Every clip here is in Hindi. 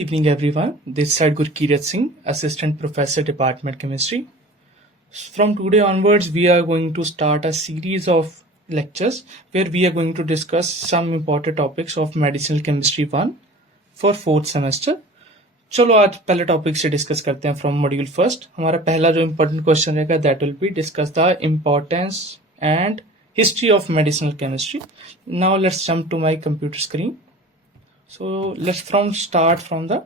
Evening everyone, this side Gurkirat Singh, Assistant Professor Department Chemistry. From today onwards we are going to start a series of lectures where we are going to discuss some important topics of Medicinal Chemistry 1 for 4th semester. चलो आज पहले टॉपिक से डिस्कस करते हैं फ्रॉम मॉड्यूल फर्स्ट. हमारा पहला जो इम्पोर्टेंट क्वेश्चन रहेगा that will be discuss the importance and history of medicinal chemistry. Now let's jump to my computer screen. So let's start from the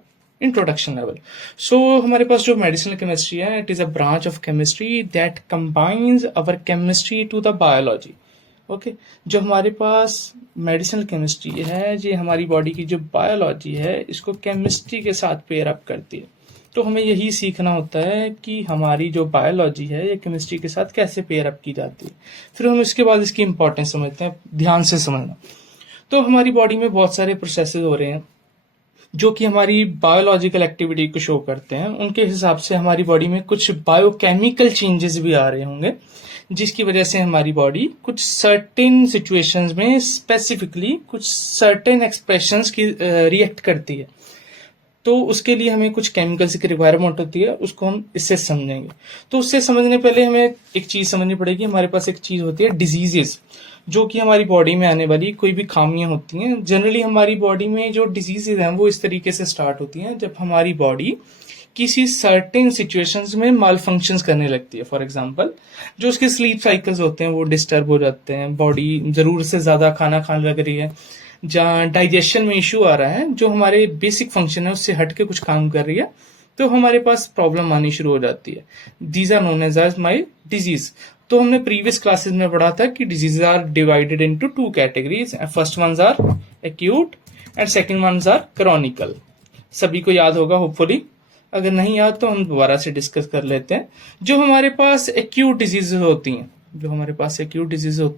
introduction level. So हमारे पास जो medicinal chemistry है, it is a branch of chemistry that combines our chemistry to the biology. Okay, जो हमारे पास medicinal chemistry है, ये हमारी बॉडी की जो biology है, इसको chemistry के साथ पेयर अप करती है. तो हमें यही सीखना होता है कि हमारी जो बायोलॉजी है ये केमिस्ट्री के साथ कैसे पेयर अप की जाती है. फिर हम इसके बाद इसकी इंपॉर्टेंस समझते हैं. ध्यान से समझना. तो हमारी बॉडी में बहुत सारे प्रोसेसेस हो रहे हैं जो कि हमारी बायोलॉजिकल एक्टिविटी को शो करते हैं. उनके हिसाब से हमारी बॉडी में कुछ बायोकेमिकल चेंजेस भी आ रहे होंगे जिसकी वजह से हमारी बॉडी कुछ सर्टेन सिचुएशंस में स्पेसिफिकली कुछ सर्टेन एक्सप्रेशंस की रिएक्ट करती है. तो उसके लिए हमें कुछ केमिकल्स की रिक्वायरमेंट होती है, उसको हम इससे समझेंगे. तो उससे समझने पहले हमें एक चीज समझनी पड़ेगी. हमारे पास एक चीज होती है डिजीजेस, जो कि हमारी बॉडी में आने वाली कोई भी खामियां होती हैं. जनरली हमारी बॉडी में जो डिजीजेस हैं वो इस तरीके से स्टार्ट होती हैं जब हमारी बॉडी किसी सर्टेन सिचुएशंस में माल फंक्शंस करने लगती है. फॉर एग्जांपल जो उसके स्लीप साइकिल्स होते हैं वो डिस्टर्ब हो जाते हैं, बॉडी जरूरत से ज्यादा खाना खाने लग रही है, जहाँ डाइजेशन में इश्यू आ रहा है, जो हमारे बेसिक फंक्शन है उससे हट के कुछ काम कर रही है, तो हमारे पास प्रॉब्लम आनी शुरू हो जाती है. These are known as my disease. तो हमने प्रीवियस क्लासेस में पढ़ा था कि disease are divided into two categories. First ones are acute and second ones are chronical. सभी को याद होगा होपफुली. अगर नहीं याद तो हम दोबारा से डिस्कस कर लेते हैं. जो हमारे पास एक्यूट डिजीज होती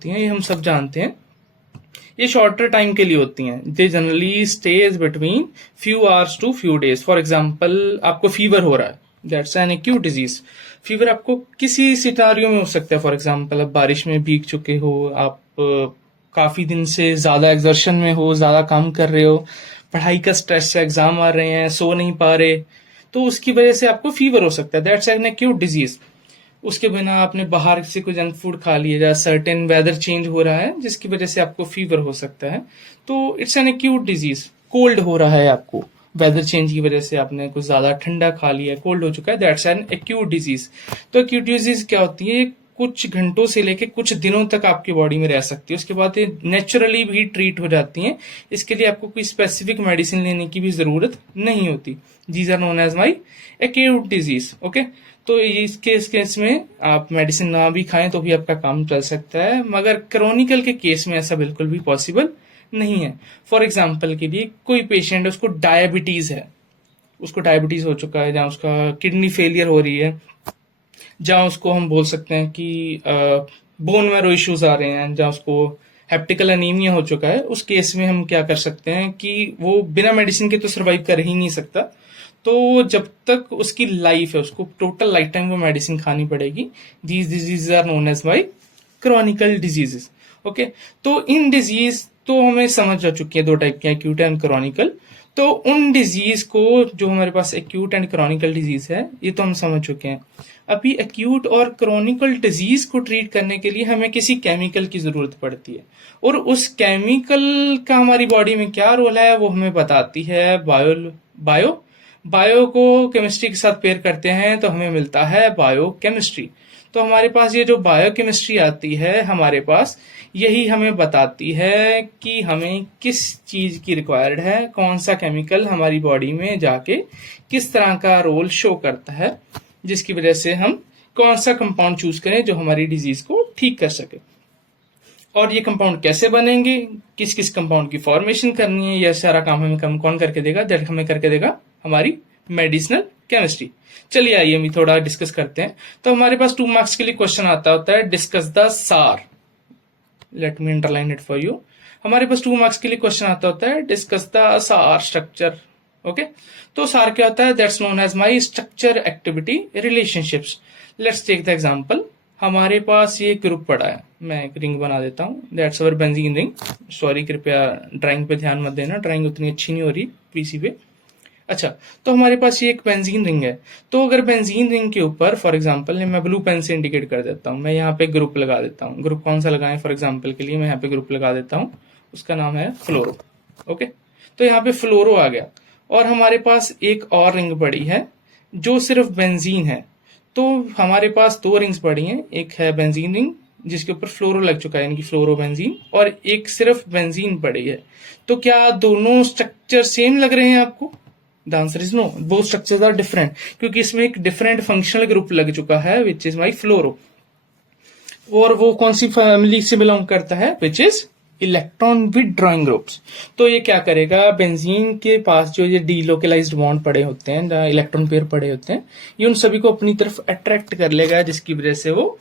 हैं ये हम सब जानते हैं. ये शॉर्टर टाइम के लिए होती हैं. They generally stage between few hours to few days. For example आपको फीवर हो रहा है, that's an acute disease. Fever आपको किसी सिनारियो में हो सकता है. फॉर एग्जाम्पल आप बारिश में भीग चुके हो, आप काफी दिन से ज्यादा एक्सर्शन में हो, ज्यादा काम कर रहे हो, पढ़ाई का स्ट्रेस से एग्जाम आ रहे हैं, सो नहीं पा रहे, तो उसकी वजह से आपको फीवर हो सकता है. That's an acute disease. उसके बिना आपने बाहर से कोई जंक फूड खा लिया, या सर्टेन वेदर चेंज हो रहा है जिसकी वजह से आपको फीवर हो सकता है, तो it's an acute disease. Cold हो रहा है आपको, वेदर चेंज की वजह से आपने कुछ ज्यादा ठंडा खा लिया, कोल्ड हो चुका है, दैट्स एन एक्यूट डिजीज. तो एक्यूट डिजीज क्या होती है? कुछ घंटों से लेके कुछ दिनों तक आपकी बॉडी में रह सकती है. उसके बाद ये नेचुरली भी ट्रीट हो जाती हैं. इसके लिए आपको कोई स्पेसिफिक मेडिसिन लेने की भी जरूरत नहीं होती. These are known as my acute disease. Okay, तो इस केस में आप मेडिसिन ना भी खाएं तो भी आपका काम चल सकता है, मगर क्रॉनिकल के केस में ऐसा बिल्कुल भी पॉसिबल नहीं है. फॉर एग्जाम्पल के लिए कोई पेशेंट है, उसको डायबिटीज हो चुका है, जहाँ उसका किडनी फेलियर हो रही है, जहाँ उसको हम बोल सकते हैं कि बोन मैरो इश्यूज आ रहे हैं, जहाँ उसको हेप्टिकल एनीमिया हो चुका है. उस केस में हम क्या कर सकते हैं कि वो बिना मेडिसिन के तो सर्वाइव कर ही नहीं सकता. तो जब तक उसकी लाइफ है उसको टोटल लाइफ टाइम को मेडिसिन खानी पड़ेगी. These disease are known as by chronical diseases. Okay, तो इन डिजीज तो हमें समझ आ चुकी है दो टाइप की, एक्यूट एंड क्रॉनिकल. तो उन डिजीज को जो हमारे पास एक्यूट एंड क्रॉनिकल डिजीज है ये तो हम समझ चुके हैं. अभी एक्यूट और क्रॉनिकल डिजीज को ट्रीट करने के लिए हमें किसी केमिकल की जरूरत पड़ती है, और उस केमिकल का हमारी बॉडी में क्या रोल है वो हमें बताती है बायो को केमिस्ट्री के साथ पेयर करते हैं तो हमें मिलता है बायोकेमिस्ट्री. तो हमारे पास ये जो बायोकेमिस्ट्री आती है हमारे पास, यही हमें बताती है कि हमें किस चीज की रिक्वायर्ड है, कौन सा केमिकल हमारी बॉडी में जाके किस तरह का रोल शो करता है, जिसकी वजह से हम कौन सा कंपाउंड चूज करें जो हमारी डिजीज को ठीक कर सके. और ये कंपाउंड कैसे बनेंगे, किस किस कंपाउंड की फॉर्मेशन करनी है, यह सारा काम हमें कौन करके देगा? दैट हमें करके देगा हमारी मेडिसिनल केमिस्ट्री. चलिए आइए हम थोड़ा डिस्कस करते हैं. तो हमारे पास 2 मार्क्स के लिए क्वेश्चन आता होता है डिस्कस द सार. Let me underline it for you. हमारे पास 2 मार्क्स के लिए क्वेश्चन आता होता है discuss the SAR structure. Okay, तो सार क्या होता है? That's known as my structure activity relationships. Let's take the example. हमारे पास ये ग्रुप पड़ा है, मैं एक रिंग बना देता हूँ. That's our benzene ring. Sorry, कृपया ड्राइंग पे ध्यान मत देना, ड्राइंग उतनी अच्छी नहीं हो रही पीसी पे. अच्छा, तो हमारे पास ये एक बेंजीन रिंग है। तो अगर बेंजीन रिंग के ऊपर फॉर एग्जांपल मैं ब्लू पेन से इंडिकेट कर देता हूँ, मैं यहाँ पे ग्रुप लगा देता हूँ। ग्रुप कौन सा लगाएं फॉर एग्जांपल के लिए, मैं यहाँ पे ग्रुप लगा देता हूँ, उसका नाम है फ्लोरो। ओके, तो यहाँ पे फ्लोरो आ गया। और हमारे पास एक और रिंग पड़ी है जो सिर्फ बेंजीन है। तो हमारे पास दो रिंग्स पड़ी हैं, एक है बेंजीन रिंग जिसके ऊपर फ्लोरो लग चुका है यानी कि फ्लोरो बेंजीन, और एक सिर्फ बेंजीन पड़ी है। तो क्या दोनों स्ट्रक्चर सेम लग रहे हैं आपको? The answer is no, both structures are different, क्योंकि इसमें एक डिफरेंट फंक्शनल ग्रुप लग चुका है विच इज माई फ्लोरो। और वो कौन सी फैमिली से बिलोंग करता है? Which is electron withdrawing groups. तो ये क्या करेगा, बेंजीन के पास जो ये डीलोकलाइज्ड बॉन्ड पड़े होते हैं, जहाँ इलेक्ट्रॉन पेयर पड़े होते हैं, ये उन सभी को अपनी तरफ अट्रैक्ट कर लेगा, जिसकी वजह से वो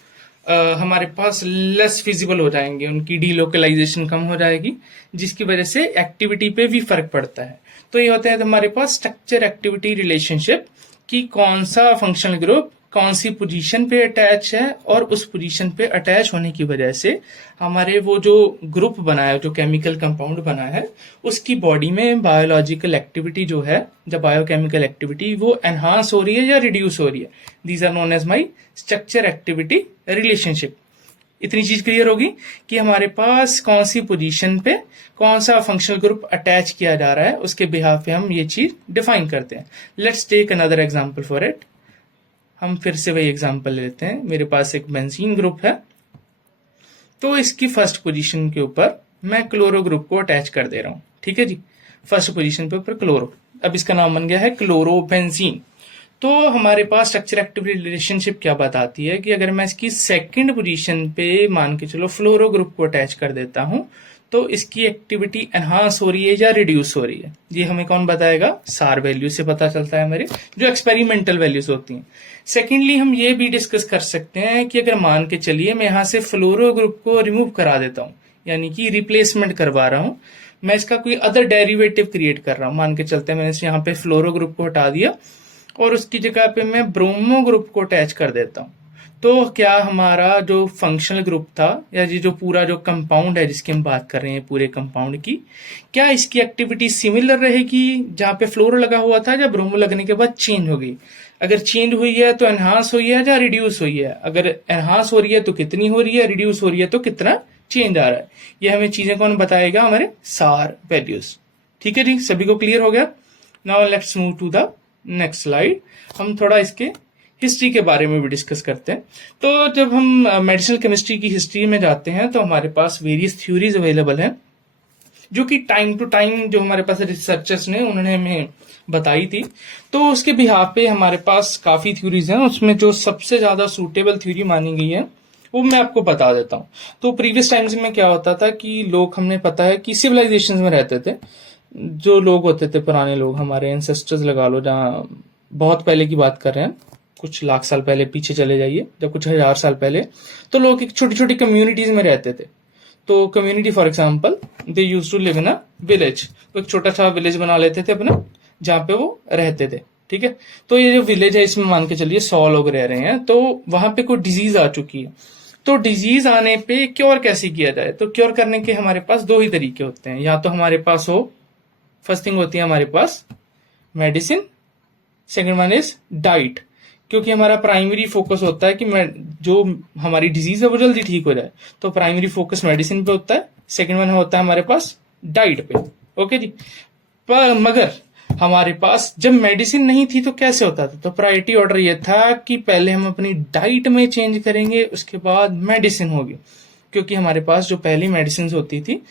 हमारे पास लेस फिजिबल हो जाएंगे, उनकी डीलोकलाइजेशन कम हो जाएगी, जिसकी वजह से एक्टिविटी पे भी फर्क पड़ता है। तो ये होता है हमारे पास स्ट्रक्चर एक्टिविटी रिलेशनशिप, कि कौन सा फंक्शनल ग्रुप कौन सी पोजीशन पे अटैच है, और उस पोजीशन पे अटैच होने की वजह से हमारे वो जो ग्रुप बना है, जो केमिकल कंपाउंड बना है, उसकी बॉडी में बायोलॉजिकल एक्टिविटी जो है, जब बायोकेमिकल एक्टिविटी वो एनहांस हो रही है या रिड्यूस हो रही है। These are known as my structure activity relationship. इतनी चीज क्लियर होगी कि हमारे पास कौन सी पोजीशन पे कौन सा फंक्शनल ग्रुप अटैच किया जा रहा है, उसके बिहाफ पे हम ये चीज डिफाइन करते हैं। Let's take another example for it. हम फिर से वही एग्जांपल लेते हैं। मेरे पास एक बेंजीन ग्रुप है, तो इसकी फर्स्ट पोजीशन के ऊपर मैं क्लोरो ग्रुप को अटैच कर दे रहा हूं। ठीक है जी, फर्स्ट पोजीशन पे ऊपर क्लोरो, अब इसका नाम बन गया है क्लोरोबेंजीन। तो हमारे पास स्ट्रक्चर एक्टिविटी रिलेशनशिप क्या बताती है कि अगर मैं इसकी सेकंड पोजीशन पे मान के चलो फ्लोरो ग्रुप को अटैच कर देता हूं, तो इसकी एक्टिविटी एनहांस हो रही है या रिड्यूस हो रही है, ये हमें कौन बताएगा? सार वैल्यू से पता चलता है, मेरे जो एक्सपेरिमेंटल वैल्यूज होती हैं। सेकेंडली हम ये भी डिस्कस कर सकते हैं कि अगर मान के चलिए मैं यहां से फ्लोरो ग्रुप को रिमूव करा देता हूं, यानी कि रिप्लेसमेंट करवा रहा हूं, मैं इसका कोई अदर डेरिवेटिव क्रिएट कर रहा हूं। मान के चलते हैं मैंने यहाँ पे फ्लोरो ग्रुप को हटा दिया और उसकी जगह पे मैं ब्रोमो ग्रुप को अटैच कर देता हूं, तो क्या हमारा जो फंक्शनल ग्रुप था, या ये जो पूरा जो कंपाउंड है जिसकी हम बात कर रहे हैं पूरे कंपाउंड की, क्या इसकी एक्टिविटी सिमिलर रहेगी जहां पे फ्लोरो लगा हुआ था, या ब्रोमो लगने के बाद चेंज हो गई? अगर चेंज हुई है तो एनहांस हुई है या रिड्यूस हुई है? अगर एनहांस हो रही है तो कितनी हो रही है, रिड्यूस हो रही है तो कितना चेंज आ रहा है? ये हमें चीजें कौन बताएगा? हमारे सार वैल्यूज। ठीक है जी, सभी को क्लियर हो गया? Now let's move to the next slide. हम थोड़ा इसके हिस्ट्री के बारे में भी डिस्कस करते हैं। तो जब हम मेडिसिनल केमिस्ट्री की हिस्ट्री में जाते हैं तो हमारे पास वेरियस थ्योरीज अवेलेबल हैं, जो कि टाइम टू टाइम जो हमारे पास रिसर्चर्स ने उन्होंने हमें बताई थी। तो उसके बिहाफ पे हमारे पास काफी थ्योरीज हैं, उसमें जो सबसे ज्यादा सूटेबल थ्योरी मानी गई है वो मैं आपको बता देता हूँ। तो प्रीवियस टाइम्स में क्या होता था कि लोग, हमने पता है कि सिविलाइजेशन में रहते थे, जो लोग होते थे पुराने लोग, हमारे एंसेस्टर्स लगा लो, जहाँ बहुत पहले की बात कर रहे हैं, कुछ लाख साल पहले पीछे चले जाइए, जब कुछ हजार साल पहले, तो लोग एक छोटी छोटी कम्युनिटीज में रहते थे। तो community for example they used to live in a village, तो एक छोटा सा विलेज बना लेते थे अपना, जहाँ पे वो रहते थे। ठीक है, तो ये जो विलेज है इसमें मान के चलिए 100 लोग रह रहे हैं, तो वहां पे कोई डिजीज आ चुकी है। तो डिजीज आने पे क्योर कैसे किया जाए? तो क्योर करने के हमारे पास दो ही तरीके होते हैं, या तो हमारे पास हो, फर्स्ट थिंग होती है हमारे पास medicine, second one is diet. क्योंकि हमारा प्राइमरी फोकस होता है कि जो हमारी डिजीज है वो जल्दी ठीक हो जाए, तो प्राइमरी फोकस मेडिसिन पे होता है, सेकंड वन होता है हमारे पास डाइट पे। ओके जी, पर मगर हमारे पास जब मेडिसिन नहीं थी तो कैसे होता था? तो प्रायोरिटी ऑर्डर ये था कि पहले हम अपनी डाइट में चेंज करेंगे, उसके बाद मेडिसिन होगी। क्योंकि हमारे पास जो पहली मेडिसिन होती थी,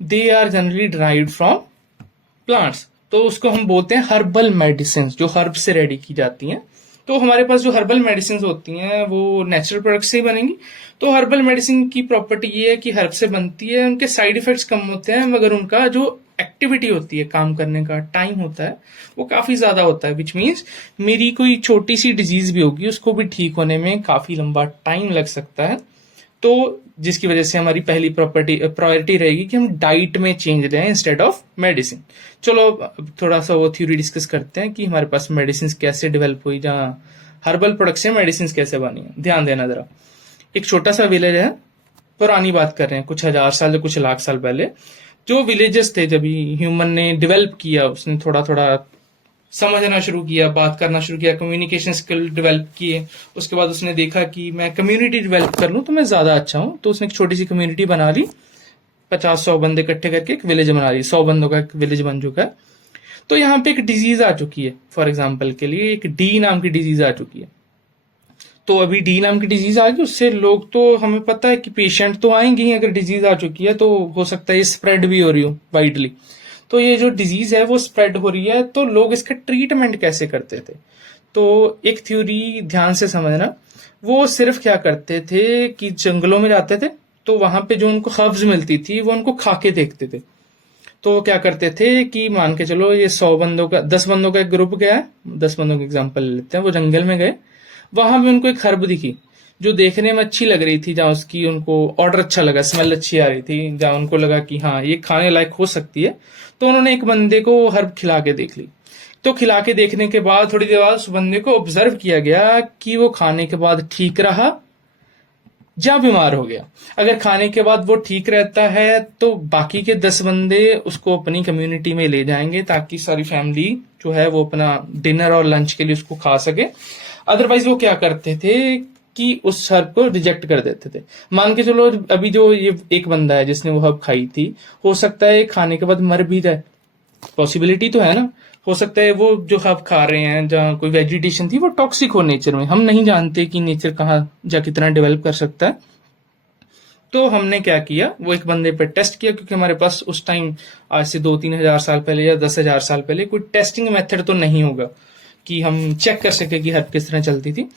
they are generally derived from plants, तो उसको हम बोलते हैं हर्बल मेडिसिन, जो हर्ब से रेडी की जाती हैं। तो हमारे पास जो हर्बल मेडिसिन होती हैं वो नेचुरल प्रोडक्ट से ही बनेंगी। तो हर्बल मेडिसिन की प्रॉपर्टी ये है कि हर्ब से बनती है, उनके साइड इफेक्ट्स कम होते हैं, मगर उनका जो एक्टिविटी होती है, काम करने का टाइम होता है, वो काफी ज्यादा होता है। विच मीन्स मेरी कोई छोटी सी डिजीज भी होगी, उसको भी ठीक होने में काफी लंबा टाइम लग सकता है। तो जिसकी वजह से हमारी पहली प्रायोरिटी रहेगी कि हम डाइट में चेंज लें इंस्टेड ऑफ मेडिसिन। चलो थोड़ा सा वो थ्योरी डिस्कस करते हैं कि हमारे पास मेडिसिन कैसे डेवलप हुई, जहाँ हर्बल प्रोडक्ट से मेडिसिन कैसे बनी है। ध्यान देना जरा, एक छोटा सा विलेज है, पुरानी बात कर रहे हैं, कुछ हजार साल या कुछ लाख साल पहले जो विलेजेस थे, जब ह्यूमन ने डेवलप किया, उसने थोड़ा थोड़ा समझना शुरू किया, बात करना शुरू किया, कम्युनिकेशन स्किल डेवलप किए। उसके बाद उसने देखा कि मैं कम्युनिटी डेवलप कर लूँ तो मैं ज़्यादा अच्छा हूँ, तो उसने एक छोटी सी कम्युनिटी बना ली, 50-100 बंदे इकट्ठे करके एक विलेज बना ली, 100 बंदों का एक विलेज बन चुका है। तो यहाँ पे एक डिजीज आ चुकी है, फॉर एग्जाम्पल के लिए एक डी नाम की डिजीज आ चुकी है। तो अभी डी नाम की डिजीज आ गई, उससे लोग, तो हमें पता है कि पेशेंट तो आएंगे ही, अगर डिजीज आ चुकी है तो हो सकता है ये स्प्रेड भी हो रही हो वाइडली। तो ये जो डिजीज है वो स्प्रेड हो रही है, तो लोग इसका ट्रीटमेंट कैसे करते थे? तो एक थ्योरी ध्यान से समझना, वो सिर्फ क्या करते थे कि जंगलों में जाते थे, तो वहां पे जो उनको हर्ब्स मिलती थी वो उनको खा के देखते थे। तो वो क्या करते थे कि मान के चलो ये 100 बंदों का, 10 बंदों का एक ग्रुप गया है, 10 बंदों का एग्जाम्पल लेते हैं, वो जंगल में गए, वहां भी उनको एक हर्ब दिखी जो देखने में अच्छी लग रही थी, जहां उसकी उनको ऑर्डर अच्छा लगा, स्मेल अच्छी आ रही थी, जहां उनको लगा कि हाँ ये खाने लायक हो सकती है। तो उन्होंने एक बंदे को हर्ब खिला के देख ली। तो खिला के देखने के बाद थोड़ी देर बाद उस बंदे को ऑब्जर्व किया गया कि वो खाने के बाद ठीक रहा या बीमार हो गया। अगर खाने के बाद वो ठीक रहता है तो बाकी के 10 बंदे उसको अपनी कम्युनिटी में ले जाएंगे, ताकि सारी फैमिली जो है वो अपना डिनर और लंच के लिए उसको खा सके। अदरवाइज वो क्या करते थे कि उस हर्ब को रिजेक्ट कर देते थे। मान के चलो अभी जो ये एक बंदा है जिसने वो हर्ब खाई थी, हो सकता है खाने के बाद मर भी जाए, पॉसिबिलिटी तो है ना। हो सकता है वो जो हर्ब खा रहे हैं, जहाँ कोई वेजिटेशन थी वो टॉक्सिक हो नेचर में, हम नहीं जानते कि नेचर कहाँ जा कितना डेवलप कर सकता है। तो हमने क्या किया, वो एक बंदे पे टेस्ट किया, क्योंकि हमारे पास उस टाइम आज से 2-3 हजार साल पहले या 10,000 साल पहले कोई टेस्टिंग मेथड तो नहीं होगा कि हम चेक कर सके कि हर्ब किस तरह चलती थी।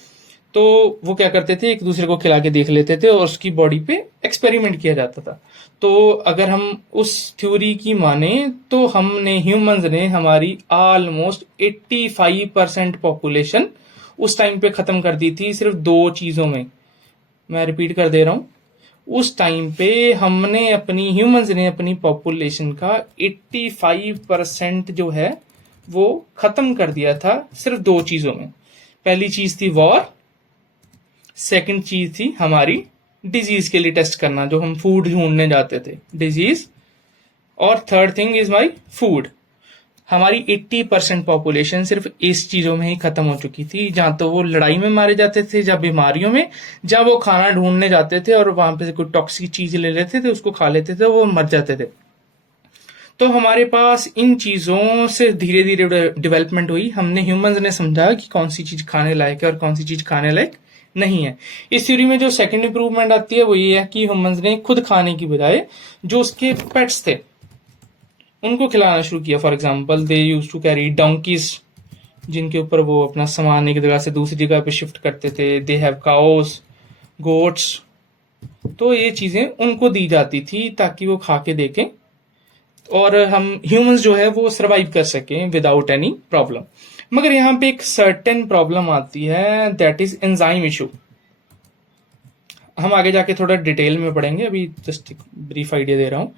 तो वो क्या करते थे, एक दूसरे को खिला के देख लेते थे और उसकी बॉडी पे एक्सपेरिमेंट किया जाता था। तो अगर हम उस थ्योरी की माने तो हमने, ह्यूमंस ने हमारी ऑलमोस्ट 85% पॉपुलेशन उस टाइम पे खत्म कर दी थी, सिर्फ 2 चीजों में। मैं रिपीट कर दे रहा हूं, उस टाइम पे हमने अपनी, ह्यूमंस ने अपनी पॉपुलेशन का 85% जो है वो खत्म कर दिया था सिर्फ 2 चीजों में। पहली चीज थी वॉर, सेकंड चीज थी हमारी डिजीज के लिए टेस्ट करना, जो हम फूड ढूंढने जाते थे, डिजीज। और third thing is my food. हमारी 80% पॉपुलेशन सिर्फ इस चीजों में ही खत्म हो चुकी थी, जहां तो वो लड़ाई में मारे जाते थे, जहां बीमारियों में, जहां वो खाना ढूंढने जाते थे और वहां पे कोई टॉक्सिक चीज ले लेते थे, उसको खा लेते थे, वो मर जाते थे। तो हमारे पास इन चीजों से धीरे धीरे डेवलपमेंट हुई। हमने, ह्यूमंस ने समझा कि कौन सी चीज खाने लायक है और कौन सी चीज खाने लायक नहीं है। इस थ्योरी में जो सेकंड इंप्रूवमेंट आती है वो ये है कि ह्यूमंस ने खुद खाने की बजाय जो उसके पेट्स थे उनको खिलाना शुरू किया। For example they use to carry donkeys, जिनके ऊपर वो अपना सामान एक जगह से दूसरी जगह पे शिफ्ट करते थे। They have cows, goats. तो ये चीजें उनको दी जाती थी ताकि वो खा के देखें और हम ह्यूमंस जो है वो सरवाइव कर सकें विदाउट एनी प्रॉब्लम। मगर यहाँ पे एक सर्टेन प्रॉब्लम आती है, दैट इज एंजाइम इशू। हम आगे जाके थोड़ा डिटेल में पढ़ेंगे, अभी जस्ट एक ब्रीफ आइडिया दे रहा हूँ।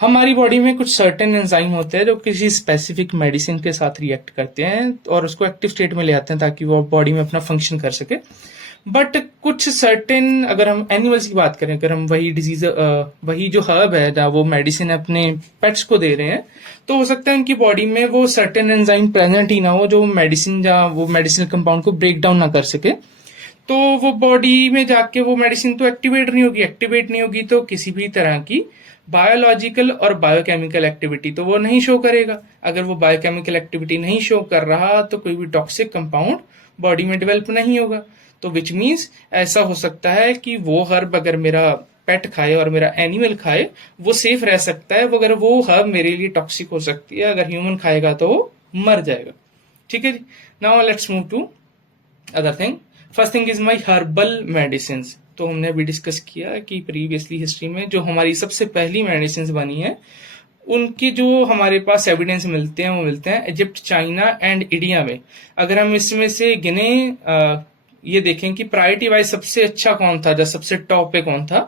हमारी बॉडी में कुछ सर्टेन एंजाइम होते हैं जो किसी स्पेसिफिक मेडिसिन के साथ रिएक्ट करते हैं और उसको एक्टिव स्टेट में ले आते हैं ताकि वो बॉडी में अपना फंक्शन कर सके। बट कुछ सर्टेन, अगर हम एनिमल्स की बात करें, अगर हम वही डिजीज, वही जो हर्ब है जहाँ वो मेडिसिन अपने पेट्स को दे रहे हैं, तो हो सकता है उनकी बॉडी में वो सर्टेन एंजाइम प्रेजेंट ही ना हो जो मेडिसिन, जहाँ वो मेडिसिनल कंपाउंड को ब्रेक डाउन ना कर सके। तो वो बॉडी में जाके वो मेडिसिन तो एक्टिवेट नहीं होगी तो किसी भी तरह की बायोलॉजिकल और बायोकेमिकल एक्टिविटी तो वो नहीं शो करेगा। अगर वो बायोकेमिकल एक्टिविटी नहीं शो कर रहा तो कोई भी टॉक्सिक कंपाउंड बॉडी में डेवलप नहीं होगा। तो विच मीन्स ऐसा हो सकता है कि वो हर्ब अगर मेरा पेट खाए और मेरा एनिमल खाए वो सेफ रह सकता है, अगर वो हर्ब मेरे लिए टॉक्सिक हो सकती है, अगर ह्यूमन खाएगा तो वो मर जाएगा। ठीक है जी। Now let's move to other thing. First thing is my herbal medicine. तो हमने अभी डिस्कस किया कि प्रीवियसली हिस्ट्री में जो हमारी सबसे पहली मेडिसिन बनी है उनकी जो हमारे पास एविडेंस मिलते हैं वो मिलते हैं इजिप्ट, चाइना एंड इंडिया में। अगर हम इसमें से गिने ये देखें कि प्रायोरिटी वाइज सबसे अच्छा कौन था, जब सबसे टॉप पे कौन था,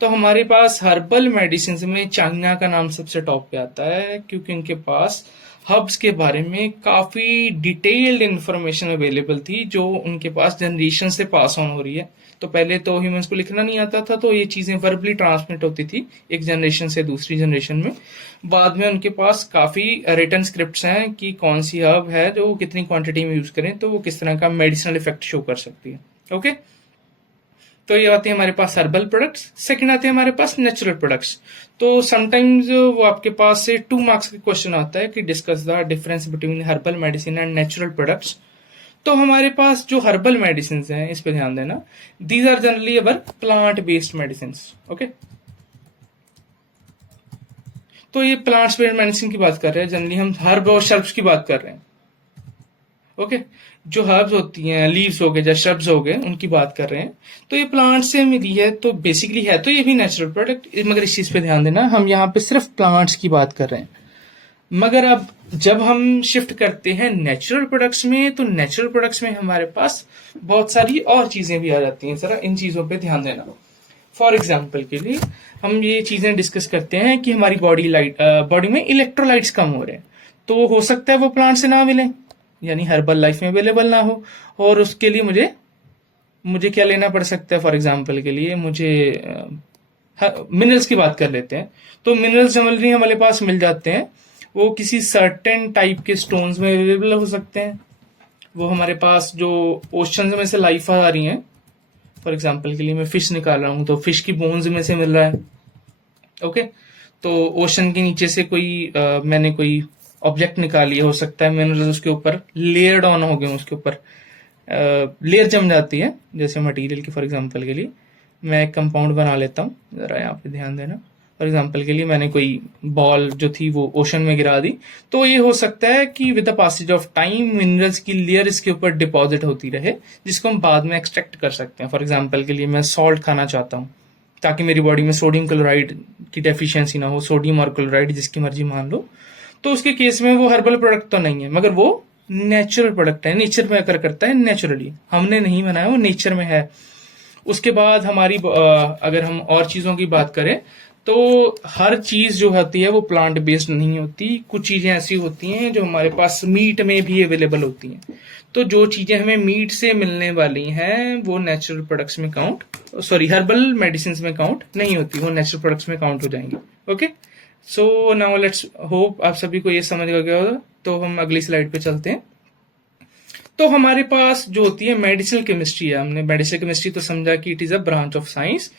तो हमारे पास हर्बल मेडिसिन में चाइना का नाम सबसे टॉप पे आता है, क्योंकि उनके पास हब्स के बारे में काफ़ी डिटेल्ड इंफॉर्मेशन अवेलेबल थी जो उनके पास जनरेशन से पास ऑन हो रही है। तो पहले तो ह्यूमंस को लिखना नहीं आता था, तो ये चीज़ें वर्बली ट्रांसमिट होती थी एक जनरेशन से दूसरी जनरेशन में। बाद में उनके पास काफ़ी रिटन स्क्रिप्ट्स हैं कि कौन सी हर्ब है जो कितनी क्वांटिटी में यूज़ करें तो वो किस तरह का मेडिसिनल इफेक्ट शो कर सकती है। ओके, तो ये आते हैं हमारे पास हर्बल प्रोडक्ट्स। सेकंड आते हैं हमारे पास नेचुरल प्रोडक्ट्स। तो समटाइम्स वो आपके पास से 2 मार्क्स का क्वेश्चन आता है कि discuss the difference between herbal medicine and natural products. तो हमारे पास जो हर्बल मेडिसिन हैं, इस पे ध्यान देना, these are generally our plant based medicine. Okay, तो ये प्लांट्स बेस्ड मेडिसिन की बात कर रहे हैं, जनरली हम हर्ब और शर्ब्स की बात कर रहे हैं। ओके, जो हर्ब्स होती हैं, लीव्स हो गए या श्रब्स हो गए, उनकी बात कर रहे हैं। तो ये प्लांट से मिली है, तो बेसिकली है तो ये भी नेचुरल प्रोडक्ट, मगर इस चीज पे ध्यान देना, हम यहाँ पे सिर्फ प्लांट्स की बात कर रहे हैं। मगर अब जब हम शिफ्ट करते हैं नेचुरल प्रोडक्ट्स में, तो नेचुरल प्रोडक्ट्स में हमारे पास बहुत सारी और चीजें भी आ जाती हैं। जरा इन चीजों पे ध्यान देना। फॉर एग्जाम्पल के लिए हम ये चीजें डिस्कस करते हैं कि हमारी बॉडी में इलेक्ट्रोलाइट्स कम हो रहे हैं, तो हो सकता है वो प्लांट से ना मिले, यानी हर्बल लाइफ में अवेलेबल ना हो, और उसके लिए मुझे क्या लेना पड़ सकता है। फॉर एग्जाम्पल के लिए मुझे मिनरल्स की बात कर लेते हैं। तो मिनरल्स जनरली हमारे पास मिल जाते हैं, वो किसी सर्टेन टाइप के स्टोन्स में अवेलेबल हो सकते हैं। वो हमारे पास जो ओशन में से लाइफ आ रही है, फॉर एग्जाम्पल के लिए मैं फिश निकाल रहा हूं तो फिश की बोन्स में से मिल रहा है। ओके, तो ओशन के नीचे से मैंने कोई ऑब्जेक्ट निकाली, हो सकता है मिनरल्स उसके ऊपर लेयर्ड ऑन हो गए, उसके ऊपर लेयर जम जाती है, जैसे मटेरियल की। फॉर एग्जांपल के लिए मैं एक कंपाउंड बना लेता हूँ, जरा यहाँ पे ध्यान देना। फॉर एग्जांपल के लिए मैंने कोई बॉल जो थी वो ओशन में गिरा दी, तो ये हो सकता है कि with the passage of time minerals की लेयर इसके ऊपर डिपॉजिट होती रहे, जिसको हम बाद में एक्सट्रैक्ट कर सकते हैं। फॉर एग्जाम्पल के लिए मैं सॉल्ट खाना चाहता हूँ ताकि मेरी बॉडी में सोडियम क्लोराइड की डेफिशिएंसी ना हो, सोडियम और क्लोराइड जिसकी मर्जी मान लो, तो उसके केस में वो हर्बल प्रोडक्ट तो नहीं है, मगर वो नेचुरल प्रोडक्ट है, नेचर में अकर करता है नेचुरली, हमने नहीं बनाया, वो नेचर में है। उसके बाद हमारी अगर हम और चीजों की बात करें तो हर चीज जो होती है वो प्लांट बेस्ड नहीं होती। कुछ चीजें ऐसी होती हैं जो हमारे पास मीट में भी अवेलेबल होती हैं, तो जो चीजें हमें मीट से मिलने वाली हैं वो नेचुरल प्रोडक्ट्स में हर्बल मेडिसिन में काउंट नहीं होती, वो नेचुरल प्रोडक्ट्स में काउंट हो जाएंगे। Okay, so now let's hope आप सभी को ये समझ गया होगा। तो हम अगली स्लाइड पे चलते हैं। तो हमारे पास जो होती है मेडिसिनल केमिस्ट्री है, हमने मेडिसिनल केमिस्ट्री तो समझा कि it is a branch of science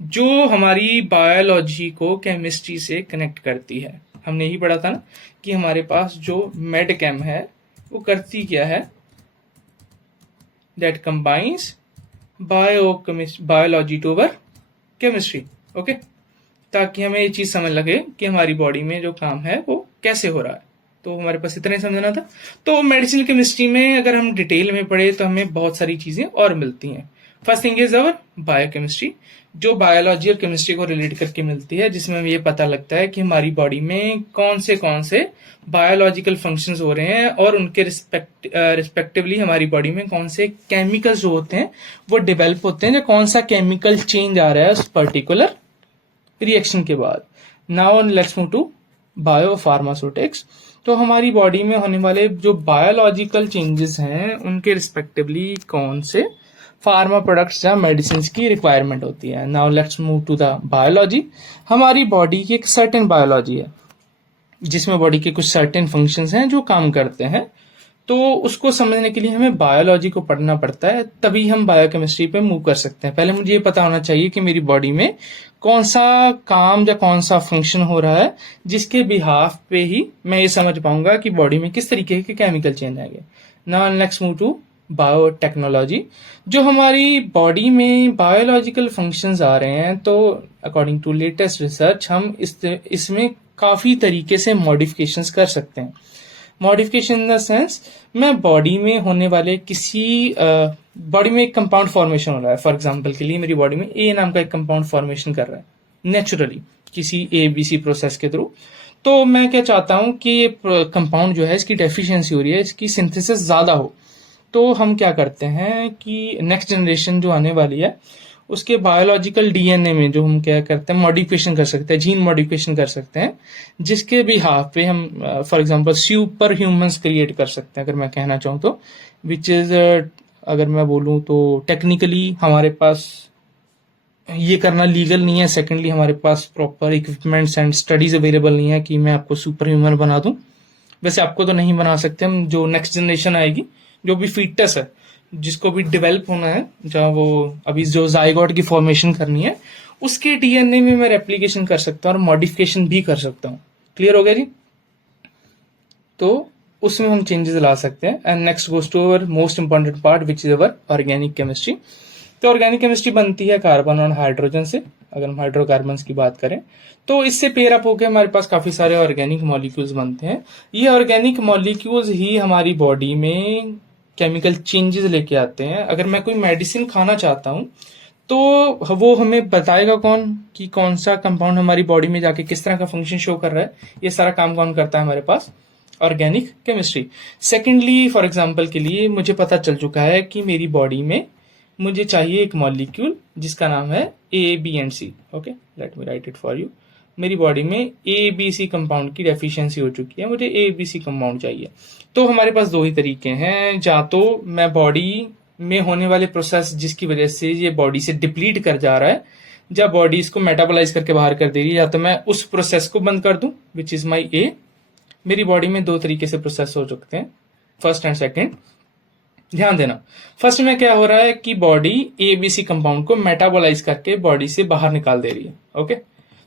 जो हमारी बायोलॉजी को केमिस्ट्री से कनेक्ट करती है। हमने यही पढ़ा था ना कि हमारे पास जो मेडकेम है वो करती क्या है, that combines biology to our chemistry. Okay, ताकि हमें ये चीज समझ लगे कि हमारी बॉडी में जो काम है वो कैसे हो रहा है। तो हमारे पास इतना ही समझना था। तो मेडिसिनल केमिस्ट्री में अगर हम डिटेल में पढ़े तो हमें बहुत सारी चीजें और मिलती हैं। First thing is our biochemistry, जो बायोलॉजी और केमिस्ट्री को रिलेट करके मिलती है, जिसमें हमें ये पता लगता है कि हमारी बॉडी में कौन से बायोलॉजिकल फंक्शंस हो रहे हैं और उनके रिस्पेक्टिवली हमारी बॉडी में कौन से केमिकल्स जो होते हैं वो डेवलप होते हैं, या कौन सा केमिकल चेंज आ रहा है उस पर्टिकुलर रिएक्शन के बाद। Now let's move to biopharmaceutics. तो हमारी बॉडी में होने वाले जो बायोलॉजिकल चेंजेस हैं उनके रिस्पेक्टिवली कौन से फार्मा प्रोडक्ट्स या मेडिसिन की रिक्वायरमेंट होती है। Now let's move to the biology. हमारी बॉडी की एक सर्टेन बायोलॉजी है जिसमें बॉडी के कुछ सर्टेन फंक्शंस हैं जो काम करते हैं, तो उसको समझने के लिए हमें बायोलॉजी को पढ़ना पड़ता है, तभी हम बायोकेमिस्ट्री पे मूव कर सकते हैं। पहले मुझे ये पता होना चाहिए कि मेरी बॉडी में कौन सा काम या कौन सा फंक्शन हो रहा है, जिसके बिहाफ पे ही मैं ये समझ पाऊंगा कि बॉडी में किस तरीके के केमिकल चेंज आएंगे। Now next move to biotechnology. जो हमारी बॉडी में बायोलॉजिकल फंक्शंस आ रहे हैं, तो अकॉर्डिंग टू लेटेस्ट रिसर्च हम इसमें काफी तरीके से मॉडिफिकेशंस कर सकते हैं। मॉडिफिकेशन इन द सेंस, मैं बॉडी में होने वाले बॉडी में एक कंपाउंड फॉर्मेशन हो रहा है। फॉर एग्जांपल के लिए मेरी बॉडी में ए नाम का एक कंपाउंड फॉर्मेशन कर रहा है नेचुरली किसी ABC प्रोसेस के थ्रू। तो मैं क्या चाहता हूं कि ये कंपाउंड जो है इसकी डेफिशिएंसी हो रही है, इसकी सिंथेसिस ज्यादा हो। तो हम क्या करते हैं कि नेक्स्ट जनरेशन जो आने वाली है उसके बायोलॉजिकल डीएनए में जो हम क्या करते हैं मॉडिफिकेशन कर सकते हैं, जीन मॉडिफिकेशन कर सकते हैं, जिसके भी हाफ पे हम for example super humans create कर सकते हैं, अगर मैं कहना चाहूँ तो, विच इज अगर मैं बोलूँ तो टेक्निकली हमारे पास ये करना लीगल नहीं है। सेकेंडली हमारे पास proper equipments and studies available नहीं है कि मैं आपको सुपर ह्यूमन बना दूं। वैसे आपको तो नहीं बना सकते हम, जो नेक्स्ट जनरेशन आएगी, जो भी फीटस है, जिसको भी डेवलप होना है, जहाँ वो अभी जो जाइगोट की फॉर्मेशन करनी है, उसके डीएनए में मैं रेप्लिकेशन कर सकता हूँ और मॉडिफिकेशन भी कर सकता हूँ। क्लियर हो गया जी? तो उसमें हम चेंजेस ला सकते हैं। And next goes to our most important part which is our organic chemistry. तो ऑर्गेनिक केमिस्ट्री बनती है कार्बन और हाइड्रोजन से। अगर हम हाइड्रोकार्बन्स की बात करें तो इससे पेयर अप होकर हमारे पास काफी सारे ऑर्गेनिक मॉलिक्यूल्स बनते हैं। ये ऑर्गेनिक मॉलिक्यूल्स ही हमारी बॉडी में केमिकल चेंजेस लेके आते हैं। अगर मैं कोई मेडिसिन खाना चाहता हूँ तो वो हमें बताएगा कौन कि कौन सा कंपाउंड हमारी बॉडी में जाके किस तरह का फंक्शन शो कर रहा है। ये सारा काम कौन करता है? हमारे पास organic chemistry. Secondly for example के लिए मुझे पता चल चुका है कि मेरी बॉडी में मुझे चाहिए एक मॉलिक्यूल जिसका नाम है A B and C. Okay, let me write it for you. मेरी बॉडी में ए बी सी कंपाउंड की डेफिशिएंसी हो चुकी है, मुझे ए बी सी कंपाउंड चाहिए। तो हमारे पास दो ही तरीके हैं, या तो मैं बॉडी में होने वाले प्रोसेस जिसकी वजह से ये बॉडी से डिप्लीट कर जा रहा है, या बॉडी इसको मेटाबोलाइज करके बाहर कर दे रही है, या तो मैं उस प्रोसेस को बंद कर दूं विच इज माई ए। मेरी बॉडी में दो तरीके से प्रोसेस हो सकते हैं, फर्स्ट एंड सेकेंड। ध्यान देना, फर्स्ट में क्या हो रहा है कि बॉडी एबीसी कंपाउंड को मेटाबोलाइज करके बॉडी से बाहर निकाल दे रही है। ओके,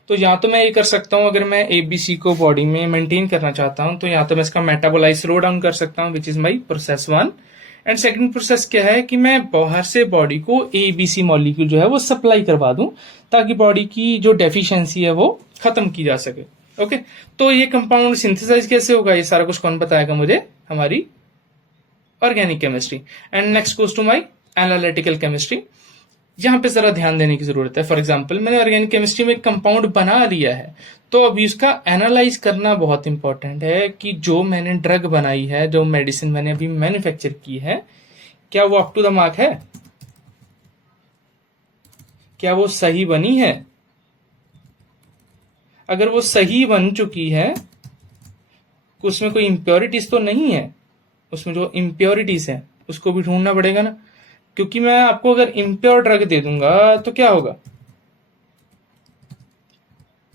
तो या तो मैं ये कर सकता हूं, अगर मैं एबीसी को बॉडी में मेंटेन करना चाहता हूं तो या तो मैं इसका मेटाबोलाइज स्लो डाउन कर सकता हूं विच is my process one. And second process क्या है कि मैं बाहर से बॉडी को एबीसी मॉलिक्यूल जो है वो सप्लाई करवा दूं, ताकि बॉडी की जो डेफिशिएंसी है वो खत्म की जा सके। ओके, तो ये कंपाउंड सिंथेसाइज कैसे होगा, ये सारा कुछ कौन बताएगा मुझे? हमारी organic chemistry. And next goes to my analytical chemistry. यहां पे जरा ध्यान देने की जरूरत है। फॉर एग्जाम्पल मैंने ऑर्गेनिक केमिस्ट्री में कंपाउंड बना लिया है, तो अभी उसका एनालाइज करना बहुत इंपॉर्टेंट है कि जो मैंने ड्रग बनाई है, जो मेडिसिन मैंने अभी मैन्युफैक्चर की है, क्या वो अप टू द मार्क है? क्या वो सही बनी है? अगर वो सही बन चुकी है, उसमें कोई इम्प्योरिटीज तो नहीं है? उसमें जो इम्प्योरिटीज है उसको भी ढूंढना पड़ेगा ना, क्योंकि मैं आपको अगर इम्प्योर ड्रग दे दूंगा तो क्या होगा?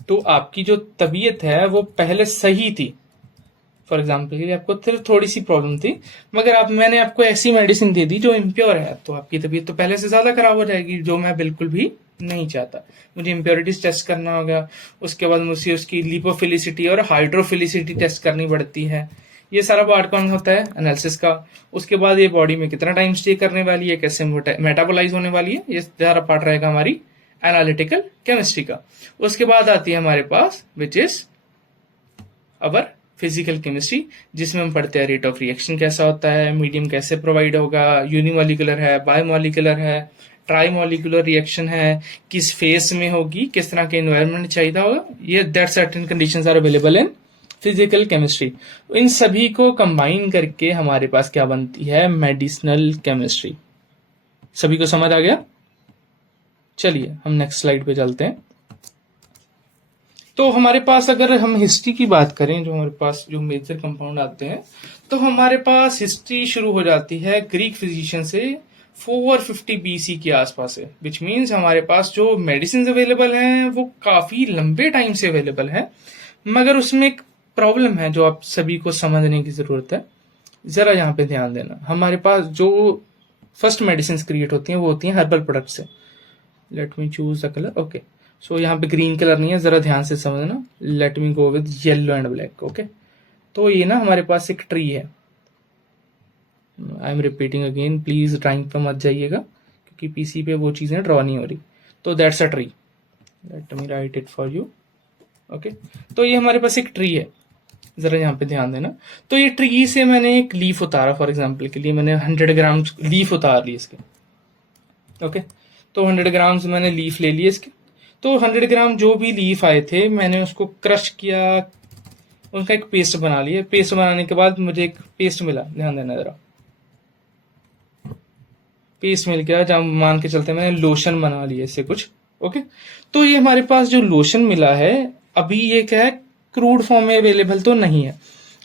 तो आपकी जो तबीयत है वो पहले सही थी, फॉर एग्जाम्पल के लिए आपको सिर्फ थोड़ी सी प्रॉब्लम थी, मगर मैंने आपको ऐसी मेडिसिन दे दी जो इम्प्योर है, तो आपकी तबीयत तो पहले से ज्यादा खराब हो जाएगी, जो मैं बिल्कुल भी नहीं चाहता। मुझे इम्प्योरिटीज टेस्ट करना होगा, उसके बाद मुझे उसकी लिपोफिलिसिटी और हाइड्रोफिलिसिटी टेस्ट करनी पड़ती है। ये सारा पार्ट कौन होता है? एनालिसिस का। उसके बाद ये बॉडी में कितना टाइम स्टे करने वाली है, कैसे मेटाबोलाइज होने वाली है, ये सारा पार्ट रहेगा हमारी एनालिटिकल केमिस्ट्री का। उसके बाद आती है हमारे पास which is our physical chemistry, जिसमें हम पढ़ते हैं रेट ऑफ रिएक्शन कैसा होता है, मीडियम कैसे प्रोवाइड होगा, यूनिमोलिकुलर है, बायोमोलिकुलर है, ट्राई मोलिकुलर रिएक्शन है, किस फेस में होगी, किस तरह के एनवायरनमेंट चाहिए होगा, ये that certain conditions are available in physical chemistry. इन सभी को कंबाइन करके हमारे पास क्या बनती है? Medicinal chemistry. सभी को समझ आ गया? चलिए हम नेक्स्ट स्लाइड पे चलते हैं। तो हमारे पास अगर हम हिस्ट्री की बात करें, जो हमारे पास जो मेजर कंपाउंड आते हैं, तो हमारे पास हिस्ट्री शुरू हो जाती है ग्रीक फिजिशियन से 450 बीसी के आसपास से, विच मीन्स हमारे पास जो मेडिसिन अवेलेबल हैं वो काफी लंबे टाइम से अवेलेबल है। मगर उसमें एक प्रॉब्लम है जो आप सभी को समझने की जरूरत है, जरा यहाँ पे ध्यान देना। हमारे पास जो फर्स्ट मेडिसिन क्रिएट होती हैं वो होती हैं हर्बल प्रोडक्ट से। Let me choose the colour. Okay, so यहाँ पे ग्रीन कलर नहीं है, जरा ध्यान से समझना। Let me go with yellow and black. Okay, तो ये ना हमारे पास एक ट्री है। I am repeating again, please drawing पे मत जाइएगा क्योंकि पीसी पे वो चीजें ड्रॉ नहीं हो रही। तो that's a tree, late me write it for you. Okay, तो ये हमारे पास एक ट्री है, जरा यहाँ पे ध्यान देना। तो ये ट्री से मैंने एक लीफ उतारा, फॉर एग्जाम्पल के लिए मैंने 100 ग्राम लीफ उतार ली इसके। ओके, तो 100 ग्राम मैंने लीफ ले लिए इसके। तो 100 ग्राम जो भी लीफ आए थे मैंने उसको क्रश किया, उनका एक पेस्ट बना लिया। पेस्ट बनाने के बाद मुझे एक पेस्ट मिला, ध्यान देना जरा। पेस्ट मिल गया, जब मान के चलते हैं मैंने लोशन बना लिया इससे कुछ। ओके, तो ये हमारे पास जो लोशन मिला है अभी ये क्या है, क्रूड फॉर्म में अवेलेबल तो नहीं है,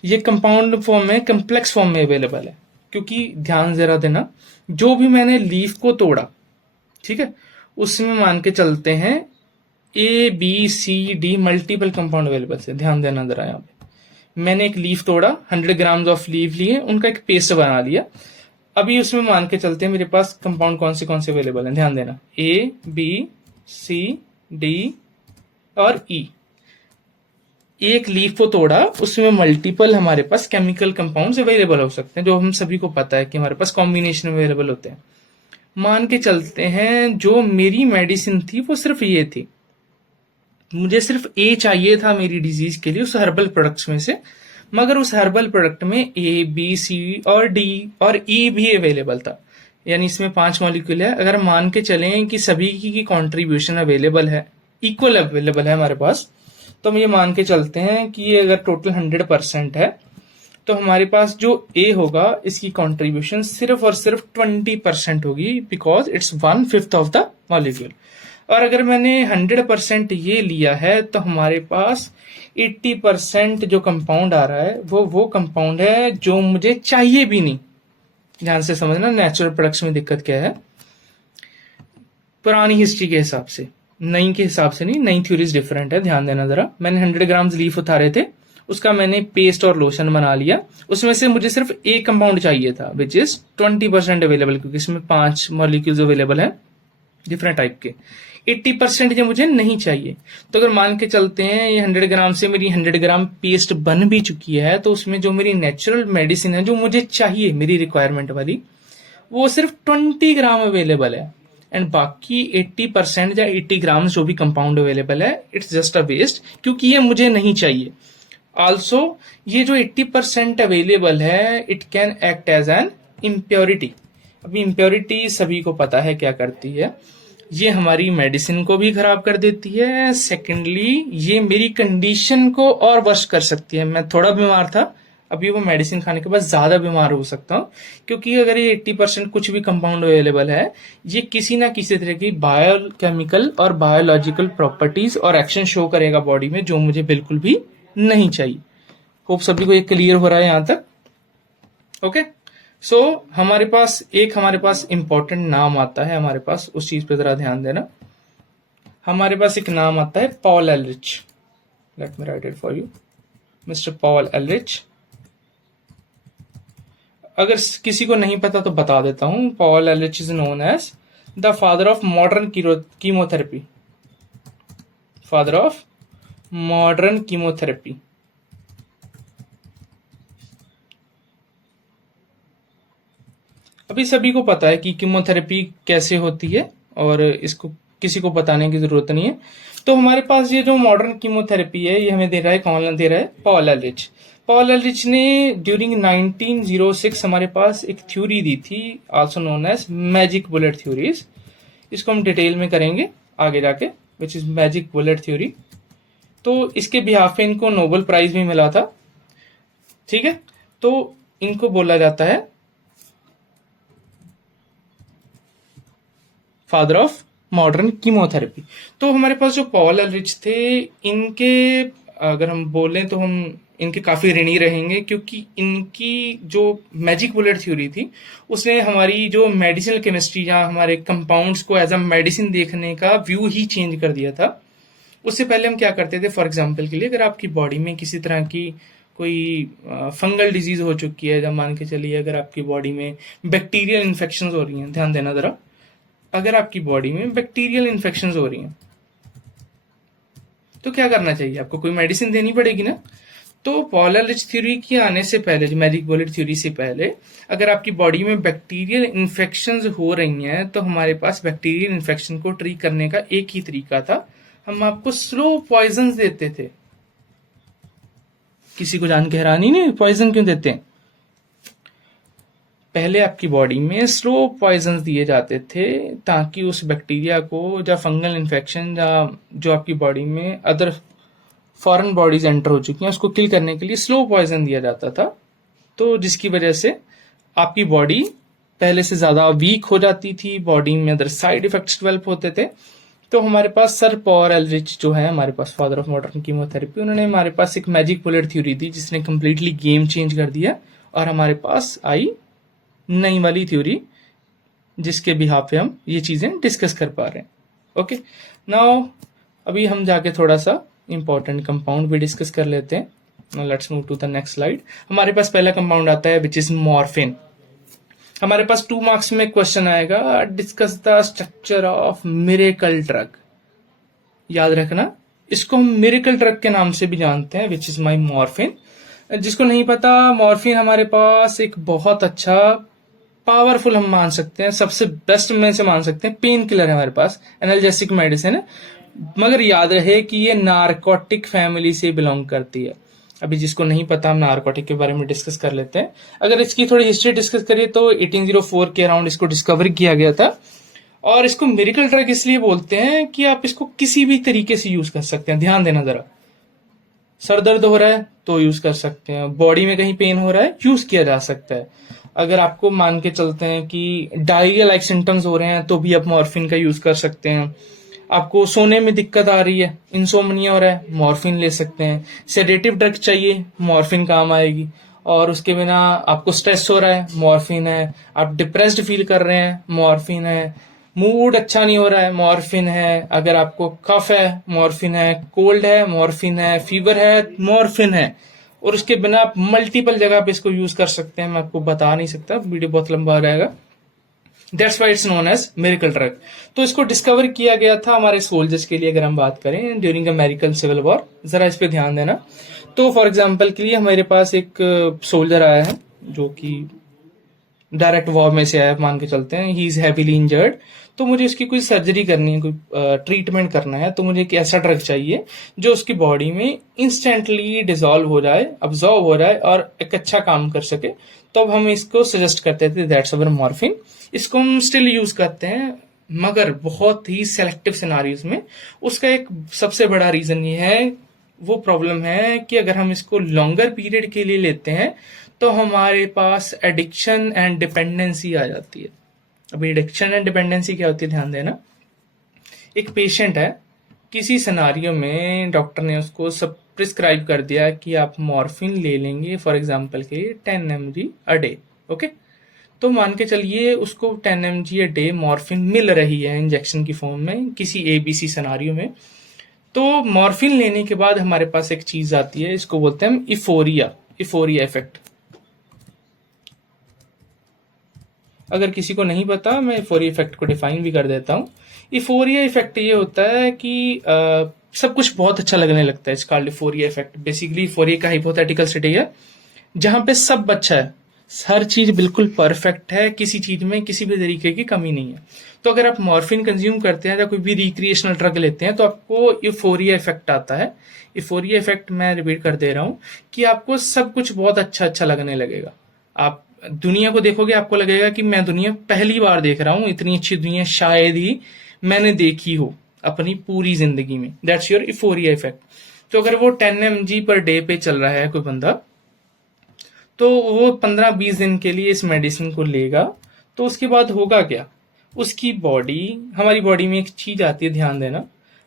ये कंपाउंड फॉर्म में, कम्प्लेक्स फॉर्म में अवेलेबल है। क्योंकि ध्यान जरा देना, जो भी मैंने लीफ को तोड़ा, ठीक है, उसमें मान के चलते हैं ABCD मल्टीपल कंपाउंड अवेलेबल है। ध्यान देना जरा, यहाँ पे मैंने एक लीफ तोड़ा, 100 ग्राम्स ऑफ लीफ लिए, उनका एक पेस्ट बना लिया। अभी उसमें मान के चलते हैं मेरे पास कंपाउंड कौन से अवेलेबल हैं। ध्यान देना, ABCD और E। एक लीफ को तोड़ा, उसमें मल्टीपल हमारे पास केमिकल कंपाउंड्स अवेलेबल हो सकते हैं, जो हम सभी को पता है कि हमारे पास कॉम्बिनेशन अवेलेबल होते हैं। मान के चलते हैं जो मेरी मेडिसिन थी वो सिर्फ ये थी, मुझे सिर्फ A चाहिए था मेरी डिजीज के लिए उस हर्बल प्रोडक्ट्स में से, मगर उस हर्बल प्रोडक्ट में A B C और D और E भी अवेलेबल था। यानी इसमें 5 मॉलिक्यूल है। अगर मान के चलें कि सभी की कॉन्ट्रीब्यूशन अवेलेबल है, इक्वल अवेलेबल है हमारे पास, तो हम ये मान के चलते हैं कि ये अगर टोटल 100% है, तो हमारे पास जो A होगा इसकी कंट्रीब्यूशन सिर्फ और सिर्फ 20% होगी, because it's 1/5 of the molecule. और अगर मैंने 100% ये लिया है, तो हमारे पास 80% जो कंपाउंड आ रहा है वो कंपाउंड है जो मुझे चाहिए भी नहीं। ध्यान से समझना नेचुरल प्रोडक्ट्स में दिक्कत क्या है, पुरानी हिस्ट्री के हिसाब से, नई के हिसाब से नहीं, नई थ्योरीज डिफरेंट है। ध्यान देना जरा, मैंने 100 ग्राम्स लीफ उतारे थे, उसका मैंने पेस्ट और लोशन बना लिया, उसमें से मुझे सिर्फ एक कंपाउंड चाहिए था विच इज 20% अवेलेबल, क्योंकि इसमें 5 मॉलिक्यूल्स अवेलेबल है डिफरेंट टाइप के। 80% ये मुझे नहीं चाहिए। तो अगर मान के चलते हैं ये 100 ग्राम से मेरी 100 ग्राम पेस्ट बन भी चुकी है, तो उसमें जो मेरी नेचुरल मेडिसिन है जो मुझे चाहिए मेरी रिक्वायरमेंट वाली, वो सिर्फ 20 ग्राम अवेलेबल है। एंड बाकी 80% या 80 ग्राम जो भी कंपाउंड अवेलेबल है, इट्स जस्ट अ वेस्ट, क्योंकि ये मुझे नहीं चाहिए। आल्सो ये जो 80% अवेलेबल है, it can act as an impurity. अभी इम्प्योरिटी सभी को पता है क्या करती है, ये हमारी मेडिसिन को भी खराब कर देती है। सेकेंडली ये मेरी कंडीशन को और वर्ष कर सकती है। मैं थोड़ा बीमार था, अभी वो मेडिसिन खाने के बाद ज्यादा बीमार हो सकता हूँ, क्योंकि अगर ये 80% कुछ भी कंपाउंड अवेलेबल है, ये किसी ना किसी तरह की बायोकेमिकल और बायोलॉजिकल प्रॉपर्टीज और एक्शन शो करेगा बॉडी में, जो मुझे बिल्कुल भी नहीं चाहिए। होप सभी को ये क्लियर हो रहा है यहां तक। ओके, सो हमारे पास इंपॉर्टेंट नाम आता है, हमारे पास उस चीज पे जरा ध्यान देना। हमारे पास एक नाम आता है Paul Ehrlich. Let me write it for you, mister Paul Ehrlich. अगर किसी को नहीं पता तो बता देता हूं, Paul Ehrlich is known as the father of modern chemotherapy. Father of modern chemotherapy. अभी सभी को पता है कि कीमोथेरेपी कैसे होती है, और इसको किसी को बताने की जरूरत नहीं है। तो हमारे पास ये जो मॉडर्न कीमोथेरेपी है, ये हमें दे रहा है, कौन दे रहा है? पॉल एलरिच। पॉल एलरिच ने ड्यूरिंग 1906 हमारे पास एक थ्योरी दी थी, also known as magic bullet theories. इसको हम डिटेल में करेंगे आगे जाके, which is magic bullet theory. तो इसके बिहाफ पे इनको नोबेल प्राइज भी मिला था, ठीक है। तो इनको बोला जाता है फादर ऑफ मॉडर्न कीमोथेरेपी। तो हमारे पास जो पॉल एलरिच थे, इनके अगर हम बोलें तो हम इनके काफी ऋणी रहेंगे, क्योंकि इनकी जो मैजिक बुलेट थ्योरी थी, उसने हमारी जो मेडिसिनल केमिस्ट्री या हमारे कंपाउंड्स को एज अ मेडिसिन देखने का व्यू ही चेंज कर दिया था। उससे पहले हम क्या करते थे, फॉर एग्जाम्पल के लिए, अगर आपकी बॉडी में किसी तरह की कोई फंगल डिजीज हो चुकी है, जब मान के चलिए अगर आपकी बॉडी में बैक्टीरियल इन्फेक्शन हो रही हैं, ध्यान देना जरा, अगर आपकी बॉडी में बैक्टीरियल इन्फेक्शन हो रही हैं, तो क्या करना चाहिए? आपको कोई मेडिसिन देनी पड़ेगी ना। तो पॉल एलरिच थ्योरी के आने से पहले, जो मैजिक बुलेट थ्योरी से पहले, अगर आपकी बॉडी में बैक्टीरियल इन्फेक्शन हो रही हैं, तो हमारे पास बैक्टीरियल इन्फेक्शन को ट्रीट करने का एक ही तरीका था, हम आपको स्लो पॉइजन देते थे। किसी को जान के हैरानी नहीं, पॉइजन क्यों देते हैं? पहले आपकी बॉडी में स्लो पॉइजन दिए जाते थे, ताकि उस बैक्टीरिया को, या फंगल इन्फेक्शन, या जो आपकी बॉडी में अदर फॉरेन बॉडीज एंटर हो चुकी हैं, उसको किल करने के लिए स्लो पॉइजन दिया जाता था। तो जिसकी वजह से आपकी बॉडी पहले से ज़्यादा वीक हो जाती थी, बॉडी में अदर साइड इफेक्ट्स डेवलप होते थे। तो हमारे पास सर पॉल एलरिच जो है हमारे पास फादर ऑफ मॉडर्न कीमोथेरेपी, उन्होंने हमारे पास एक मैजिक बुलेट थ्योरी दी जिसने कम्प्लीटली गेम चेंज कर दिया, और हमारे पास आई नई वाली थ्योरी जिसके बिहाफ पे हम ये चीज़ें डिस्कस कर पा रहे हैं। ओके, नाउ अभी हम जाके थोड़ा सा इंपॉर्टेंट कंपाउंड भी डिस्कस कर लेते हैं। Now let's move to the next slide. हमारे पास पहला कंपाउंड आता है विच इज मॉर्फिन। हमारे पास 2 मार्क्स में क्वेश्चन आएगा, discuss the structure of miracle drug. याद रखना, इसको हम मिरेकल ड्रग के नाम से भी जानते हैं, विच इज माई मॉर्फिन। जिसको नहीं पता, मॉर्फिन हमारे पास एक बहुत अच्छा पावरफुल हम मान सकते हैं, सबसे बेस्ट में से मान सकते हैं, पेन किलर है हमारे पास, एनाल्जेसिक मेडिसिन है। मगर याद रहे कि ये नारकोटिक फैमिली से बिलोंग करती है। अभी जिसको नहीं पता, हम नारकोटिक के बारे में डिस्कस कर लेते हैं। अगर इसकी थोड़ी हिस्ट्री डिस्कस करिए तो 1804 के अराउंड इसको डिस्कवर किया गया था, और इसको मिरेकल ड्रग इसलिए बोलते हैं कि आप इसको किसी भी तरीके से यूज कर सकते हैं। ध्यान देना जरा, सर दर्द हो रहा है तो यूज कर सकते हैं, बॉडी में कहीं पेन हो रहा है यूज किया जा सकता है। अगर आपको मान के चलते हैं कि डायरिया लाइक सिम्टम्स हो रहे हैं तो भी आप मॉर्फिन का यूज कर सकते हैं। आपको सोने में दिक्कत आ रही है, इंसोमनिया हो रहा है, मॉर्फिन ले सकते हैं। सेडेटिव ड्रग चाहिए, मॉर्फिन काम आएगी। और उसके बिना आपको स्ट्रेस हो रहा है, मॉर्फिन है। आप डिप्रेस्ड फील कर रहे हैं, मॉर्फिन है। मूड अच्छा नहीं हो रहा है, मॉर्फिन है। अगर आपको कफ है, मॉर्फिन है। कोल्ड है, मॉर्फिन है। फीवर है, मॉर्फिन है। और उसके बिना आप मल्टीपल जगह पे इसको यूज कर सकते हैं। मैं आपको बता नहीं सकता, वीडियो बहुत लंबा हो जाएगा। That's why it's known as miracle drug. तो इसको डिस्कवर किया गया था हमारे सोल्जर्स के लिए, अगर हम बात करें ड्यूरिंग अमेरिकन सिविल वॉर। जरा इस पे ध्यान देना। तो फॉर एग्जाम्पल के लिए हमारे पास एक सोल्जर आया है जो कि डायरेक्ट वॉर में से आया, मान के चलते हैं, ही इज हैवीली इंजर्ड। तो मुझे उसकी कोई सर्जरी करनी है, कोई ट्रीटमेंट करना है, तो मुझे एक ऐसा ड्रग चाहिए जो उसकी बॉडी में इंस्टेंटली डिजोल्व हो जाए, अब्जॉर्व हो जाए और एक अच्छा काम कर सके। तो अब हम इसको सजेस्ट करते थे, दैट्स अवर मॉर्फिन। इसको हम स्टिल यूज करते हैं, मगर बहुत ही सेलेक्टिव सिनारियोज में। उसका एक सबसे बड़ा रीजन ये है, वो प्रॉब्लम है कि अगर हम इसको लॉन्गर पीरियड के लिए लेते हैं तो हमारे पास एडिक्शन एंड डिपेंडेंसी आ जाती है। अभी एडिक्शन एंड डिपेंडेंसी क्या होती है, ध्यान देना। एक पेशेंट है, किसी सिनारियो में डॉक्टर ने उसको सब प्रिस्क्राइब कर दिया कि आप मॉर्फिन ले लेंगे, फॉर एग्जांपल के 10 mg अ डे। ओके, तो मान के चलिए उसको 10 mg अ डे मॉर्फिन मिल रही है इंजेक्शन की फॉर्म में किसी ABC सिनारियो में। तो मॉर्फिन लेने के बाद हमारे पास एक चीज आती है, इसको बोलते हैं इफोरिया इफेक्ट। अगर किसी को नहीं पता, मैं इफोरिया इफेक्ट को डिफाइन भी कर देता हूँ। इफोरिया इफेक्ट ये होता है कि सब कुछ बहुत अच्छा लगने लगता है। इसका इफोरिया इफेक्ट बेसिकली इफोरिया का हाइपोथेटिकल स्टेट है जहां पे सब अच्छा है, हर चीज बिल्कुल परफेक्ट है, किसी चीज में किसी भी तरीके की कमी नहीं है। तो अगर आप मॉर्फिन कंज्यूम करते हैं या कोई भी रिक्रिएशनल ड्रग लेते हैं तो आपको इफोरिया इफेक्ट आता है। इफोरिया इफेक्ट मैं रिपीट कर दे रहा हूं कि आपको सब कुछ बहुत अच्छा अच्छा लगने लगेगा। आप दुनिया को देखोगे, आपको लगेगा कि मैं दुनिया पहली बार देख रहा हूं, इतनी अच्छी दुनिया शायद ही मैंने देखी हो अपनी पूरी जिंदगी में। That's your euphoria effect. तो अगर वो 10 mg पर डे पे चल रहा है कोई बंदा, तो वो 15-20 दिन के लिए इस मेडिसिन को लेगा। तो उसके बाद होगा क्या, उसकी बॉडी, हमारी बॉडी में एक चीज आती है, ध्यान देना।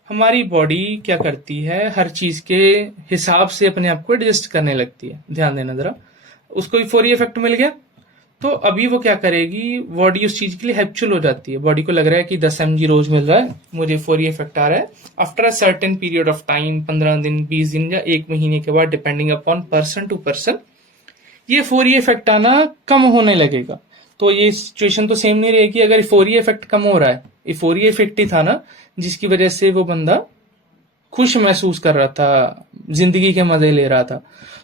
हमारी बॉडी क्या करती है, हर चीज के हिसाब से अपने आप को एडजस्ट करने लगती है। ध्यान देना जरा, उसको इफोरिया इफेक्ट मिल गया तो अभी वो क्या करेगी, बॉडी उस चीज के लिए हैबिचुअल हो जाती है। बॉडी को लग रहा है कि 10 mg रोज मिल रहा है, मुझे इफोरिया इफेक्ट आ रहा है। After a certain period of time, 15 दिन, 20 दिन या 1 महीने के बाद, depending upon person to person, ये इफोरिया इफेक्ट आना कम होने लगेगा। तो ये सिचुएशन तो सेम नहीं रहेगी। अगर इफोरिया इफेक्ट कम हो रहा है, इफोरिया इफेक्ट ही था ना जिसकी वजह से वो बंदा खुश महसूस कर रहा था, जिंदगी के मजे ले रहा था।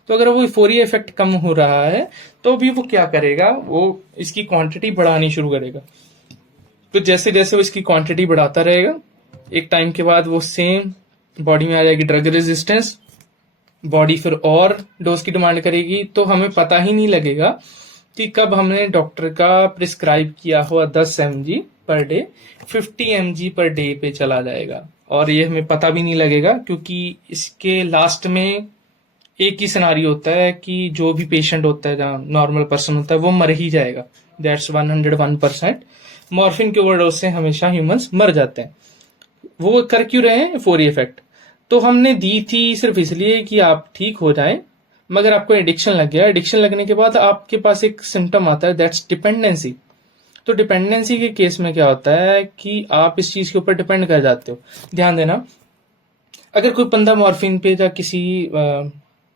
तो अगर वो इफोरिया इफेक्ट कम हो रहा है तो भी वो क्या करेगा, वो इसकी क्वांटिटी बढ़ानी शुरू करेगा। तो जैसे जैसे वो इसकी क्वांटिटी बढ़ाता रहेगा, एक टाइम के बाद वो सेम बॉडी में आ जाएगी ड्रग रेजिस्टेंस, बॉडी फिर और डोज की डिमांड करेगी। तो हमें पता ही नहीं लगेगा कि कब हमने डॉक्टर का प्रिस्क्राइब किया हुआ 10 mg per day 50 mg per day पे चला जाएगा। और ये हमें पता भी नहीं लगेगा क्योंकि इसके लास्ट में एक ही सिनारियो होता है कि जो भी पेशेंट होता है, जहाँ नॉर्मल पर्सन होता है, वो मर ही जाएगा। दैट्स 101%। मॉर्फिन के ओवरडोज से हमेशा ह्यूमंस मर जाते हैं। वो कर क्यों रहे हैं? फोरी इफेक्ट। तो हमने दी थी सिर्फ इसलिए कि आप ठीक हो जाए, मगर आपको एडिक्शन लग गया। एडिक्शन लगने के बाद आपके पास एक सिम्टम आता है, दैट्स डिपेंडेंसी। तो डिपेंडेंसी के केस में क्या होता है कि आप इस चीज के ऊपर डिपेंड कर जाते हो। ध्यान देना, अगर कोई बंदा मॉर्फिन पे या किसी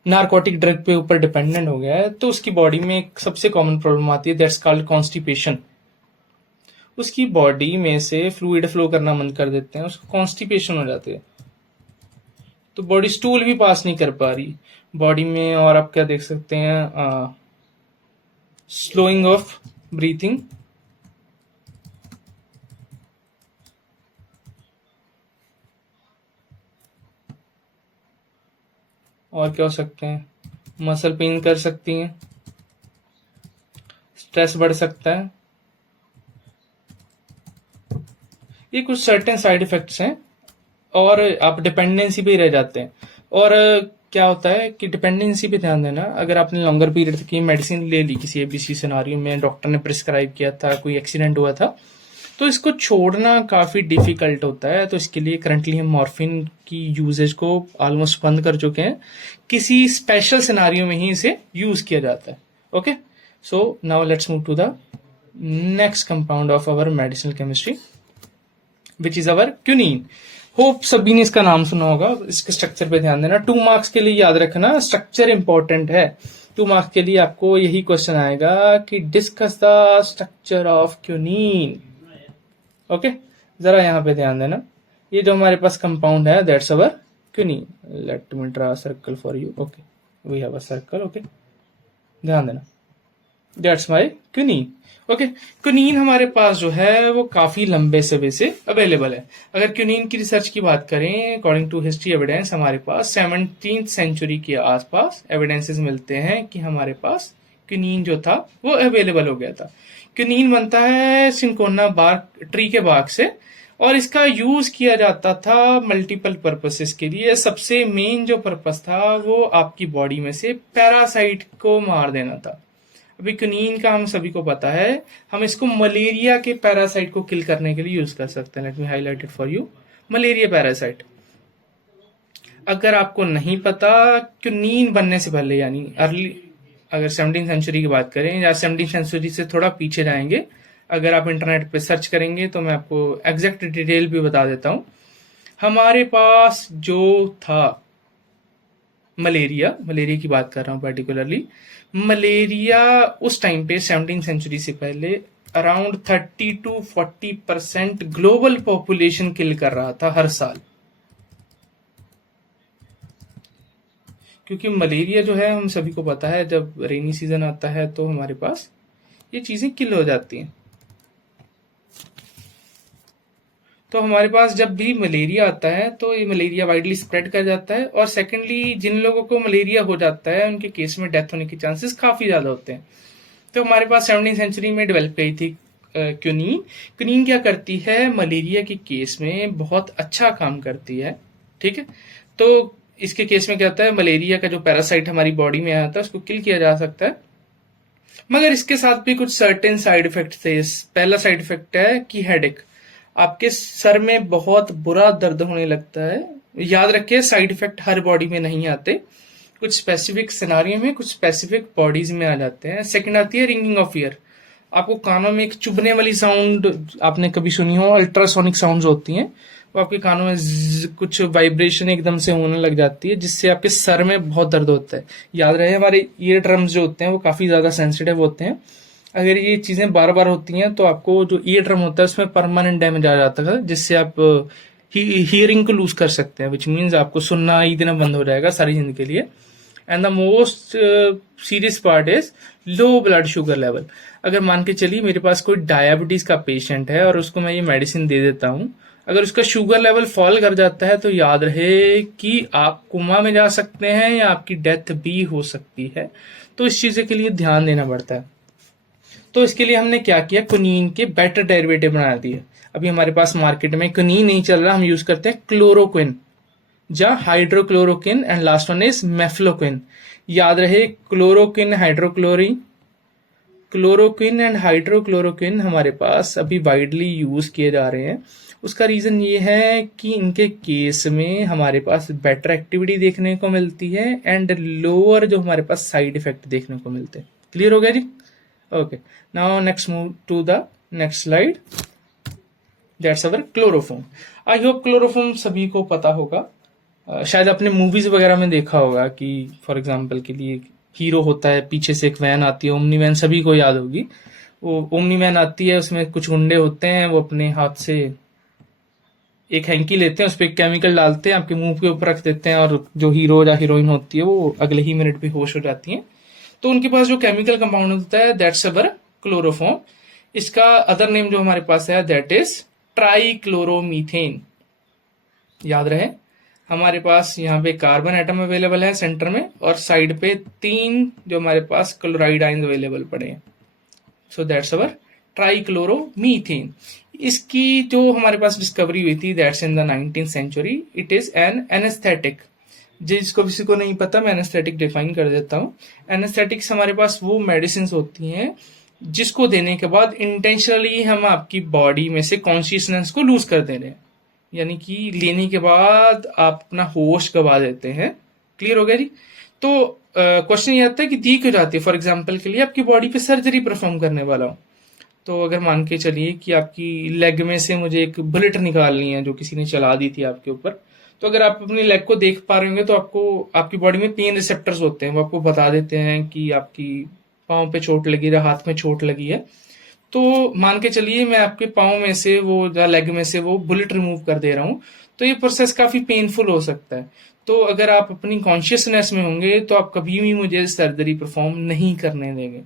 नारकोटिक ड्रग पे ऊपर डिपेंडेंट हो गया है, तो उसकी बॉडी में एक सबसे कॉमन प्रॉब्लम आती है, दैट्स कॉल्ड कॉन्स्टिपेशन। उसकी बॉडी में से फ्लूइड फ्लो करना बंद कर देते हैं, उसको कॉन्स्टिपेशन हो जाती है। तो बॉडी स्टूल भी पास नहीं कर पा रही बॉडी में। और आप क्या देख सकते हैं, स्लोइंग ऑफ ब्रीथिंग, और क्या हो सकते हैं, मसल पेन कर सकती हैं, स्ट्रेस बढ़ सकता है। ये कुछ सर्टेन साइड इफेक्ट्स हैं, और आप डिपेंडेंसी पे ही रह जाते हैं। और क्या होता है कि डिपेंडेंसी पे ध्यान देना, अगर आपने लॉन्गर पीरियड की मेडिसिन ले ली, किसी एबीसी सिनारियो में डॉक्टर ने प्रिस्क्राइब किया था, कोई एक्सीडेंट हुआ था, तो इसको छोड़ना काफी डिफिकल्ट होता है। तो इसके लिए करंटली हम मॉर्फिन की यूजेज को ऑलमोस्ट बंद कर चुके हैं। किसी स्पेशल सिनारियो में ही इसे यूज किया जाता है। Okay, so now let's move to the next compound of our medicinal chemistry, which is our quinine. Hope सभी ने इसका नाम सुना होगा। इसके स्ट्रक्चर पे ध्यान देना। 2 मार्क्स के लिए याद रखना, स्ट्रक्चर इंपॉर्टेंट है। 2 मार्क्स के लिए आपको यही क्वेश्चन आएगा कि discuss the structure of quinine. Okay, जरा यहाँ पे ध्यान देना। ये जो हमारे पास कंपाउंड है, that's our quinine. Let me draw circle for you. Okay, we have a circle. Okay, ध्यान देना, that's my quinine. Okay, quinine हमारे पास जो है वो काफी लंबे समय से अवेलेबल है। अगर क्यूनीन की रिसर्च की बात करें, अकॉर्डिंग टू हिस्ट्री एविडेंस, हमारे पास 17th सेंचुरी के आसपास एविडेंसेस मिलते हैं कि हमारे पास क्यूनीन जो था वो अवेलेबल हो गया था। क्यूनीन बनता है सिंकोना बार्क ट्री के बाग से, और इसका यूज किया जाता था मल्टीपल पर्पसेस के लिए। सबसे मेन जो पर्पस था वो आपकी बॉडी में से पैरासाइट को मार देना था। अभी क्यूनीन का हम सभी को पता है, हम इसको मलेरिया के पैरासाइट को किल करने के लिए यूज कर सकते हैं। Let me highlight it for you, malaria parasite. अगर आपको नहीं पता, क्यूनीन बनने से पहले, यानी अर्ली, अगर 17th सेंचुरी की बात करें या 17th सेंचुरी से थोड़ा पीछे जाएंगे, अगर आप इंटरनेट पे सर्च करेंगे तो मैं आपको एग्जैक्ट डिटेल भी बता देता हूं। हमारे पास जो था मलेरिया की बात कर रहा हूं पर्टिकुलरली, मलेरिया उस टाइम पे 17th सेंचुरी से पहले अराउंड 30 to 40% ग्लोबल पॉपुलेशन किल कर रहा था हर साल। क्योंकि मलेरिया जो है, हम सभी को पता है, जब रेनी सीजन आता है तो हमारे पास ये चीजें किल हो जाती हैं। तो हमारे पास जब भी मलेरिया आता है तो ये मलेरिया वाइडली स्प्रेड कर जाता है, और सेकेंडली जिन लोगों को मलेरिया हो जाता है उनके केस में डेथ होने के चांसेस काफी ज्यादा होते हैं। तो हमारे पास 17th सेंचुरी में डेवलप गई थी क्यूनीन। क्यूनीन क्या करती है, मलेरिया के केस में बहुत अच्छा काम करती है। ठीक है, तो इसके केस में क्या होता है, मलेरिया का जो पैरासाइट हमारी बॉडी में आया था उसको किल किया जा सकता है, मगर इसके साथ भी कुछ सर्टेन साइड इफेक्ट थे। पहला साइड इफेक्ट है कि हेडेक, आपके सर में बहुत बुरा दर्द होने लगता है। याद रखिए, साइड इफेक्ट हर बॉडी में नहीं आते, कुछ स्पेसिफिक सिनारियो में, कुछ स्पेसिफिक बॉडीज में आ जाते हैं। सेकंड आती है रिंगिंग ऑफ ईयर। आपको कानों में एक चुभने वाली साउंड आपने कभी सुनी हो, अल्ट्रासोनिक साउंड्स होती हैं, वो आपके कानों में कुछ वाइब्रेशन एकदम से होने लग जाती है, जिससे आपके सर में बहुत दर्द होता है। याद रहे, हमारे ईयर ड्रम्स जो होते हैं वो काफी ज्यादा सेंसिटिव होते हैं। अगर ये चीजें बार बार होती हैं तो आपको जो ईयर ड्रम होता है उसमें परमानेंट डैमेज आ जाता है, जिससे आप हियरिंग को लूज कर सकते हैं, विच मीन्स आपको सुनना ही देना बंद हो जाएगा सारी जिंदगी के लिए। And the most serious part is low blood sugar level. अगर मान के चलिए मेरे पास कोई डायबिटीज का पेशेंट है और उसको मैं ये मेडिसिन दे देता हूँ, अगर उसका शुगर लेवल फॉल कर जाता है तो याद रहे कि आप कोमा में जा सकते हैं या आपकी डेथ भी हो सकती है। तो इस चीज के लिए ध्यान देना पड़ता है। तो इसके लिए हमने क्या किया, क्विनीन के बेटर डेरिवेटिव बना दिए। अभी हमारे पास मार्केट में क्विनीन नहीं चल रहा, हम यूज करते हैं क्लोरोक्विन। जहाँ hydrochloroquine and last one is mefloquine. याद रहे क्लोरोक्विन क्लोरोक्विन एंड हाइड्रोक्लोरोक्विन हमारे पास अभी वाइडली यूज किए जा रहे हैं। उसका रीजन ये है कि इनके केस में हमारे पास बेटर एक्टिविटी देखने को मिलती है एंड लोअर जो हमारे पास साइड इफेक्ट देखने को मिलते हैं। क्लियर हो गया जी? Okay, now next move to the next slide, that's our chloroform. I hope chloroform सभी को पता होगा। शायद आपने मूवीज वगैरह में देखा होगा कि फॉर एग्जांपल के लिए हीरो होता है, पीछे से एक वैन आती है, ओमनी वैन, सभी को याद होगी। वो ओमनी वैन आती है, उसमें कुछ गुंडे होते हैं, वो अपने हाथ से एक हैंकी लेते हैं, उस पर केमिकल डालते हैं, आपके मुंह के ऊपर रख देते हैं, और जो हीरो या हीरोइन होती है वो अगले ही मिनट पे होश हो जाती है। तो उनके पास जो केमिकल कंपाउंड होता है दैट्स अवर क्लोरोफॉर्म। इसका अदर नेम जो हमारे पास है दैट इज ट्राइक्लोरोमीथेन। याद रहे, हमारे पास यहाँ पे कार्बन एटम अवेलेबल है सेंटर में, और साइड पे 3 जो हमारे पास क्लोराइड आयन अवेलेबल पड़े हैं। So that's our trichloromethane. इसकी जो हमारे पास डिस्कवरी हुई थी that's in the 19th century. It is an anaesthetic. जिसको किसी को नहीं पता, मैं एनेस्थेटिक डिफाइन कर देता हूँ। एनेस्थेटिक्स हमारे पास वो मेडिसिन होती हैं जिसको देने के बाद इंटेंशनली हम आपकी बॉडी में से कॉन्शियसनेस को लूज कर दे रहे हैं, यानी कि लेने के बाद आप अपना होश गवा देते हैं। क्लियर हो गया जी? तो क्वेश्चन ये आता है कि दी क्यों जाती है। फॉर एग्जाम्पल के लिए आपकी बॉडी पे सर्जरी परफॉर्म करने वाला हूं, तो अगर मान के चलिए कि आपकी लेग में से मुझे एक बुलेट निकालनी है जो किसी ने चला दी थी आपके ऊपर, तो अगर आप अपनी लेग को देख पा रहे होंगे तो आपको आपकी बॉडी में पेन रिसेप्टर्स होते हैं, वो आपको बता देते हैं कि आपकी पाँव पे चोट लगी है, हाथ में चोट लगी है। तो मान के चलिए मैं आपके पाँव में से वो या लेग में से वो बुलेट रिमूव कर दे रहा हूँ, तो ये प्रोसेस काफी पेनफुल हो सकता है। तो अगर आप अपनी कॉन्शियसनेस में होंगे तो आप कभी भी मुझे सर्जरी परफॉर्म नहीं करने देंगे।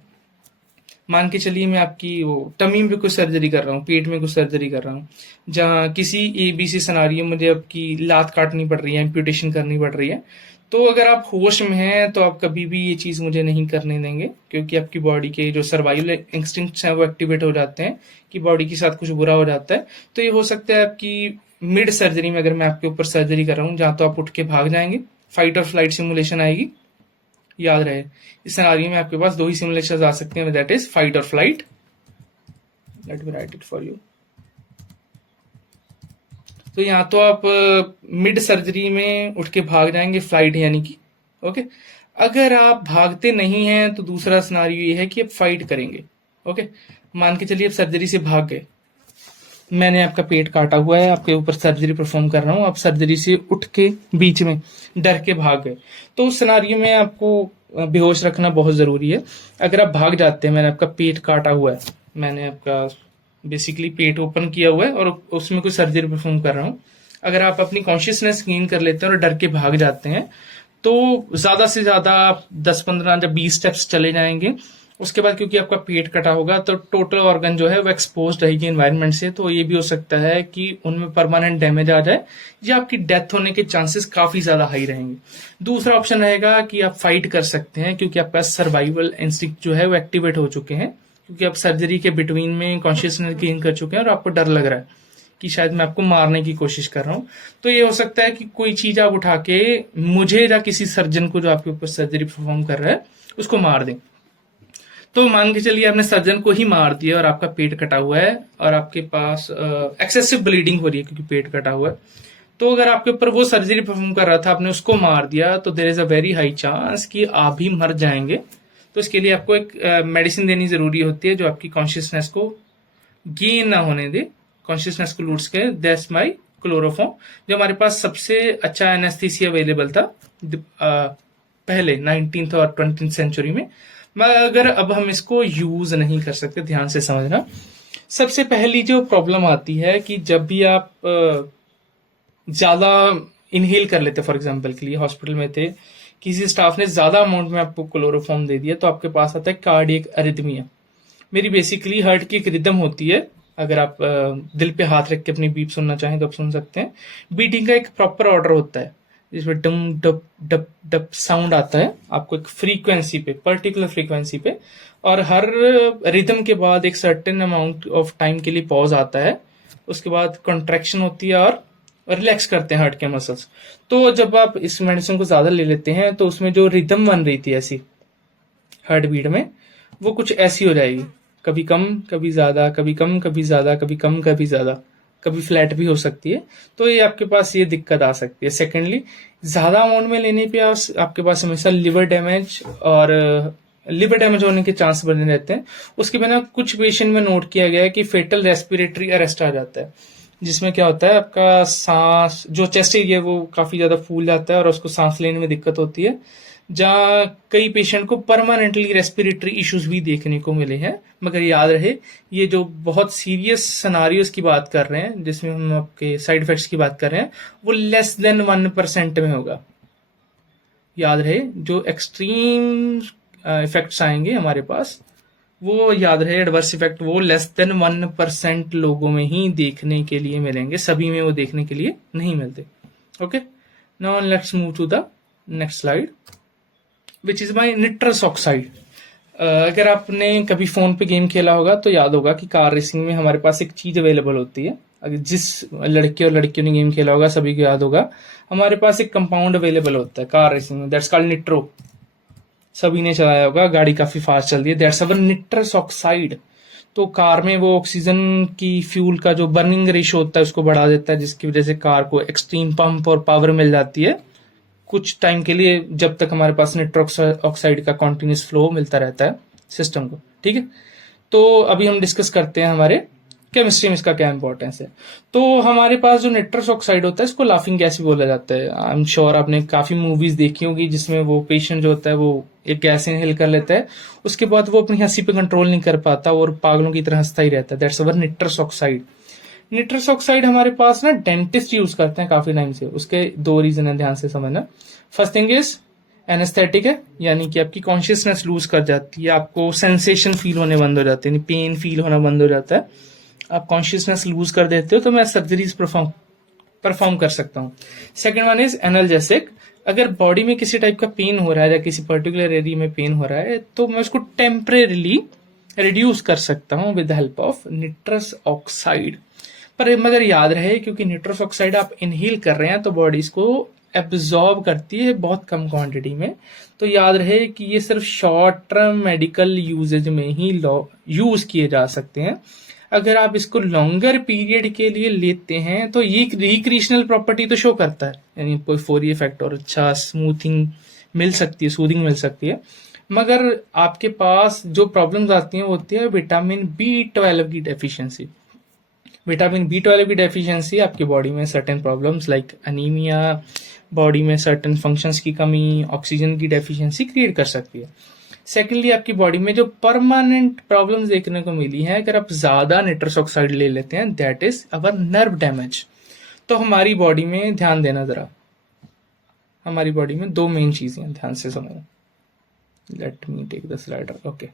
मान के चलिए मैं आपकी वो टमी में कुछ सर्जरी कर रहा हूँ, पेट में कुछ सर्जरी कर रहा हूँ, जहाँ किसी ABC सिनारियो मुझे आपकी लात काटनी पड़ रही है, एम्पुटेशन करनी पड़ रही है, तो अगर आप होश में हैं तो आप कभी भी ये चीज मुझे नहीं करने देंगे, क्योंकि आपकी बॉडी के जो सर्वाइवल इंस्टिंक्ट्स हैं वो एक्टिवेट हो जाते हैं कि बॉडी के साथ कुछ बुरा हो जाता है। तो ये हो सकता है आपकी मिड सर्जरी में अगर मैं आपके ऊपर सर्जरी कर रहा हूँ, जहां तो आप उठ के भाग जाएंगे, फाइट और फ्लाइट सिमुलेशन आएगी। याद रहे, इस सिनेरियो में आपके पास 2 ही सिमुलेशन आ सकते हैं, दैट इज फाइट और flight. Late me write it for you. तो यहाँ तो आप मिड सर्जरी में उठ के भाग जाएंगे, फ्लाइट यानी कि ओके। अगर आप भागते नहीं हैं तो दूसरा सिनेरियो ये है कि आप फाइट करेंगे। ओके, मान के चलिए आप सर्जरी से भाग गए, मैंने आपका पेट काटा हुआ है, आपके ऊपर सर्जरी परफॉर्म कर रहा हूँ, आप सर्जरी से उठ के बीच में डर के भाग गए, तो उस सिनेरियो में आपको बेहोश रखना बहुत जरूरी है। अगर आप भाग जाते हैं, मैंने आपका पेट काटा हुआ है, मैंने आपका बेसिकली पेट ओपन किया हुआ है और उसमें कोई सर्जरी परफॉर्म कर रहा हूँ, अगर आप अपनी कॉन्शियसनेस गेन कर लेते हैं और डर के भाग जाते हैं तो ज्यादा से ज्यादा आप 10-15 या 20 स्टेप्स चले जाएंगे। उसके बाद क्योंकि आपका पेट कटा होगा तो टोटल ऑर्गन जो है वो एक्सपोज रहेगी एनवायरनमेंट से, तो ये भी हो सकता है कि उनमें परमानेंट डैमेज आ जाए या आपकी डेथ होने के चांसेस काफी ज्यादा हाई रहेंगे। दूसरा ऑप्शन रहेगा कि आप फाइट कर सकते हैं, क्योंकि आपका सर्वाइवल इंस्टिंक्ट जो है वो एक्टिवेट हो चुके हैं, क्योंकि आप सर्जरी के बिटवीन में कॉन्शियसनेस गेन कर चुके हैं और आपको डर लग रहा है कि शायद मैं आपको मारने की कोशिश कर रहा हूँ। तो ये हो सकता है कि कोई चीज आप उठा के मुझे या किसी सर्जन को जो आपके ऊपर सर्जरी परफॉर्म कर रहा है उसको मार दें। तो मान के चलिए आपने सर्जन को ही मार दिया और आपका पेट कटा हुआ है और आपके पास एक्सेसिव ब्लीडिंग हो रही है क्योंकि पेट कटा हुआ है। तो अगर आपके ऊपर वो सर्जरी परफॉर्म कर रहा था, आपने उसको मार दिया, तो there is a very high chance कि आप भी मर जाएंगे। तो इसके लिए आपको एक मेडिसिन देनी जरूरी होती है जो आपकी कॉन्शियसनेस को गेन ना होने दे, कॉन्शियसनेस को लूट सके। दैट्स माई क्लोरोफॉर्म, जो हमारे पास सबसे अच्छा एनेस्थीसिया अवेलेबल था पहले 19th और 20th सेंचुरी में, मगर अब हम इसको यूज नहीं कर सकते। ध्यान से समझना। सबसे पहली जो प्रॉब्लम आती है कि जब भी आप ज्यादा इनहेल कर लेते, फॉर एग्जांपल के लिए हॉस्पिटल में थे, किसी स्टाफ ने ज्यादा अमाउंट में आपको क्लोरोफॉर्म दे दिया, तो आपके पास आता है कार्डियक अरिथमिया। मेरी बेसिकली हार्ट की एक रिदम होती है, अगर आप दिल पे हाथ रख के अपनी बीट सुनना चाहें तो आप सुन सकते हैं। बीटिंग का एक प्रॉपर ऑर्डर होता है जिसमें डम डप डप डप साउंड आता है आपको एक फ्रीक्वेंसी पे, पर्टिकुलर फ्रीक्वेंसी पे, और हर रिदम के बाद एक सर्टेन अमाउंट ऑफ टाइम के लिए पॉज आता है, उसके बाद कॉन्ट्रैक्शन होती है और रिलैक्स करते हैं हार्ट के मसल्स। तो जब आप इस मेडिसिन को ज्यादा ले लेते हैं तो उसमें जो रिदम बन रही थी ऐसी हार्ट बीट में, वो कुछ ऐसी हो जाएगी, कभी कम कभी ज्यादा, कभी कम कभी ज्यादा, कभी कम कभी ज्यादा, कभी फ्लैट भी हो सकती है। तो ये आपके पास ये दिक्कत आ सकती है। सेकेंडली, ज्यादा अमाउंट में लेने पे आपके पास हमेशा लिवर डैमेज और लिवर डैमेज होने के चांस बने रहते हैं। उसके बिना कुछ पेशेंट में नोट किया गया है कि फेटल रेस्पिरेटरी अरेस्ट आ जाता है, जिसमें क्या होता है आपका सांस, जो चेस्ट एरिया है वो काफी ज्यादा फूल जाता है और उसको सांस लेने में दिक्कत होती है, जहाँ कई पेशेंट को परमानेंटली रेस्पिरेटरी इश्यूज भी देखने को मिले हैं। मगर याद रहे, ये जो बहुत सीरियस सिनारियोस की बात कर रहे हैं, जिसमें हम आपके साइड इफेक्ट्स की बात कर रहे हैं, वो लेस देन 1% में होगा। याद रहे, जो एक्सट्रीम इफेक्ट्स आएंगे हमारे पास, वो याद रहे एडवर्स इफेक्ट वो लेस देन 1% लोगों में ही देखने के लिए मिलेंगे, सभी में वो देखने के लिए नहीं मिलते। Okay, now let's move to the next slide, which is my nitrous oxide. अगर आपने कभी फोन पे गेम खेला होगा तो याद होगा कि कार रेसिंग में हमारे पास एक चीज अवेलेबल होती है। अगर जिस लड़के और लड़कियों ने गेम खेला होगा सभी को याद होगा, हमारे पास एक कंपाउंड अवेलेबल होता है कार रेसिंग में, दैट्स कॉल्ड निट्रो। सभी ने चलाया होगा, गाड़ी काफी फास्ट चलती है, दैट्स अवर निट्रस ऑक्साइड। तो कार में वो ऑक्सीजन की फ्यूल का जो बर्निंग रेशो होता है उसको बढ़ा देता है, जिसकी वजह से कार को एक्सट्रीम पंप और पावर मिल जाती है कुछ टाइम के लिए, जब तक हमारे पास निट्रस ऑक्साइड का कॉन्टिन्यूस फ्लो मिलता रहता है सिस्टम को। ठीक है, तो अभी हम डिस्कस करते हैं हमारे केमिस्ट्री में इसका क्या इंपॉर्टेंस है। तो हमारे पास जो निट्रस ऑक्साइड होता है इसको लाफिंग गैस भी बोला जाता है। आई एम श्योर आपने काफी मूवीज देखी होगी जिसमें वो पेशेंट जो होता है वो एक गैस इनहेल कर लेता है, उसके बाद वो अपनी हंसी पे कंट्रोल नहीं कर पाता और पागलों की तरह हंसता ही रहता है। That's our nitrous oxide. Nitrous oxide हमारे पास ना डेंटिस्ट यूज करते हैं काफी टाइम से। उसके दो रीजन है, ध्यान से समझना। फर्स्ट थिंग इज एनेस्थेटिक है, यानी कि आपकी कॉन्शियसनेस लूज कर जाती है, आपको सेंसेशन फील होने बंद हो जाते हैं, पेन फील होना बंद हो जाता है, आप कॉन्शियसनेस लूज कर देते हो, तो मैं सर्जरीज परफॉर्म कर सकता हूँ। Second one is analgesic. अगर बॉडी में किसी टाइप का पेन हो रहा है या किसी पर्टिकुलर एरिया में पेन हो रहा है तो मैं उसको टेम्परेरीली रिड्यूस कर सकता हूँ विद हेल्प ऑफ निट्रस ऑक्साइड। पर मगर याद रहे, क्योंकि निट्रस ऑक्साइड आप इनहेल कर रहे हैं तो बॉडी इसको एब्जॉर्ब करती है बहुत कम क्वांटिटी में। तो याद रहे कि ये सिर्फ शॉर्ट टर्म मेडिकल यूजेज में ही यूज किए जा सकते हैं। अगर आप इसको लॉन्गर पीरियड के लिए लेते हैं तो ये रिक्रिएशनल प्रॉपर्टी तो शो करता है, यानी कोई फोरी इफेक्ट और अच्छा स्मूथिंग मिल सकती है, सूदिंग मिल सकती है। मगर आपके पास जो प्रॉब्लम्स आती हैं वो होती है विटामिन B12 की डेफिशिएंसी। विटामिन B12 की डेफिशिएंसी आपकी बॉडी में certain problems like anaemia, body में सर्टेन फंक्शंस की कमी, ऑक्सीजन की डेफिशिएंसी क्रिएट कर सकती है। सेकेंडली, आपकी बॉडी में जो परमानेंट प्रॉब्लम्स देखने को मिली हैं अगर आप ज्यादा निट्रस ऑक्साइड ले लेते हैं, that is our nerve damage. तो हमारी बॉडी में ध्यान देना जरा, हमारी बॉडी में दो मेन चीजें हैं, ध्यान से समझो। Let me take the slider. Okay,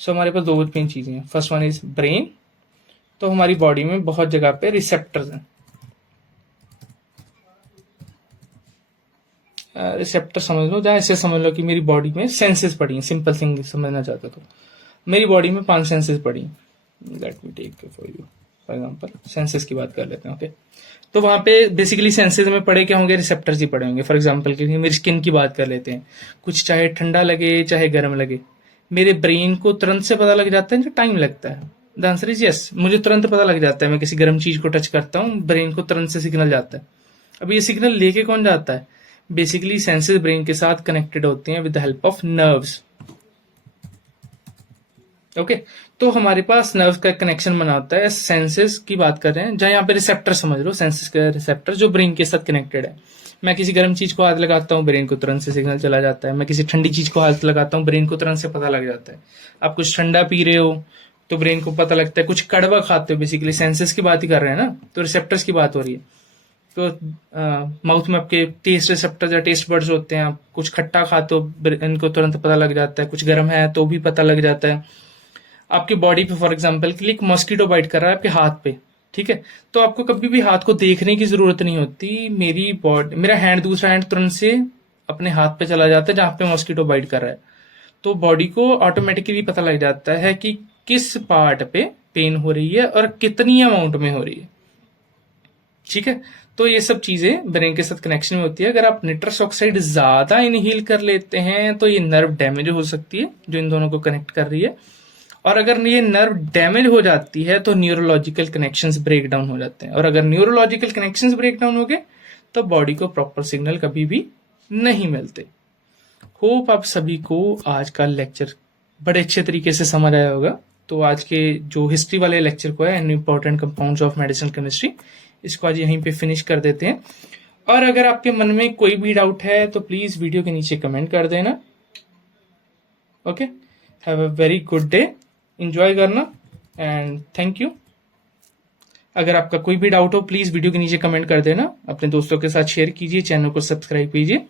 so हमारे पास दो मेन चीजें हैं। First one is brain. तो हमारी बॉडी में बहुत जगह पे रिसेप्टर्स हैं। रिसेप्टर समझ लो, जहाँ ऐसे समझ लो कि मेरी बॉडी में सेंसेस पड़ी हैं। सिंपल थिंग समझना चाहते तो मेरी बॉडी में 5 सेंसेस पड़ी हैं। Let me take for you for example senses की बात कर लेते हैं। ओके, तो वहां पे बेसिकली सेंसेस में पड़े क्या होंगे, रिसेप्टर्स ही पड़े होंगे। फॉर एग्जांपल के लिए मेरी स्किन की बात कर लेते हैं। कुछ चाहे ठंडा लगे चाहे गर्म लगे, मेरे ब्रेन को तुरंत से पता लग जाता है या टाइम लगता है? द आंसर इज यस, मुझे तुरंत पता लग जाता है। मैं किसी गर्म चीज को टच करता हूँ, ब्रेन को तुरंत से सिग्नल जाता है। अब ये सिग्नल लेके कौन जाता है? बेसिकली सेंसेस ब्रेन के साथ कनेक्टेड होते हैं with the help of nerves. Okay, तो हमारे पास नर्व्स का कनेक्शन बना होता है। सेंसेस की बात कर रहे हैं, जहां यहाँ पे रिसेप्टर समझ लो, सेंसेस का रिसेप्टर जो ब्रेन के साथ कनेक्टेड है। मैं किसी गर्म चीज को हाथ लगाता हूँ, ब्रेन को तुरंत से सिग्नल चला जाता है। मैं किसी ठंडी चीज को हाथ लगाता हूँ, ब्रेन को तुरंत से पता लग जाता है। आप कुछ ठंडा पी रहे हो तो ब्रेन को पता लगता है। कुछ कड़वा खाते हो, बेसिकली सेंसेस की बात ही कर रहे हैं ना, तो रिसेप्टर्स की बात हो रही है। तो माउथ में आपके टेस्ट रिसेप्टर्स या टेस्ट बर्ड्स होते हैं। आप कुछ खट्टा खाते हो, इनको तुरंत पता लग जाता है। कुछ गर्म है तो भी पता लग जाता है। आपकी बॉडी पे फॉर एग्जांपल के लिए एक मॉस्किटो बाइट कर रहा है आपके हाथ पे, ठीक है, तो आपको कभी भी हाथ को देखने की जरूरत नहीं होती। मेरी बॉडी, मेरा हैंड, दूसरा हैंड तुरंत से अपने हाथ पे चला जाता है जहां पे मॉस्किटो बाइट कर रहा है। तो बॉडी को ऑटोमेटिकली पता लग जाता है कि किस पार्ट पे पेन हो रही है और कितनी अमाउंट में हो रही है। ठीक है, तो ये सब चीजें ब्रेन के साथ कनेक्शन में होती है। अगर आप निट्रस ऑक्साइड ज्यादा इनहेल कर लेते हैं तो ये नर्व डैमेज हो सकती है जो इन दोनों को कनेक्ट कर रही है, और अगर ये नर्व डैमेज हो जाती है तो न्यूरोलॉजिकल कनेक्शंस ब्रेक डाउन हो जाते हैं, और अगर न्यूरोलॉजिकल कनेक्शंस ब्रेक डाउन हो गए तो बॉडी को प्रॉपर सिग्नल कभी भी नहीं मिलते। होप आप सभी को आज का लेक्चर बड़े अच्छे तरीके से समझ आया होगा। तो आज के जो हिस्ट्री वाले लेक्चर को है, an important compounds of medicinal chemistry, इसको आज यहीं पे फिनिश कर देते हैं। और अगर आपके मन में कोई भी डाउट है तो प्लीज वीडियो के नीचे कमेंट कर देना। Okay, have a very good day, enjoy करना एंड थैंक यू। अगर आपका कोई भी डाउट हो प्लीज वीडियो के नीचे कमेंट कर देना, अपने दोस्तों के साथ शेयर कीजिए, चैनल को सब्सक्राइब कीजिए।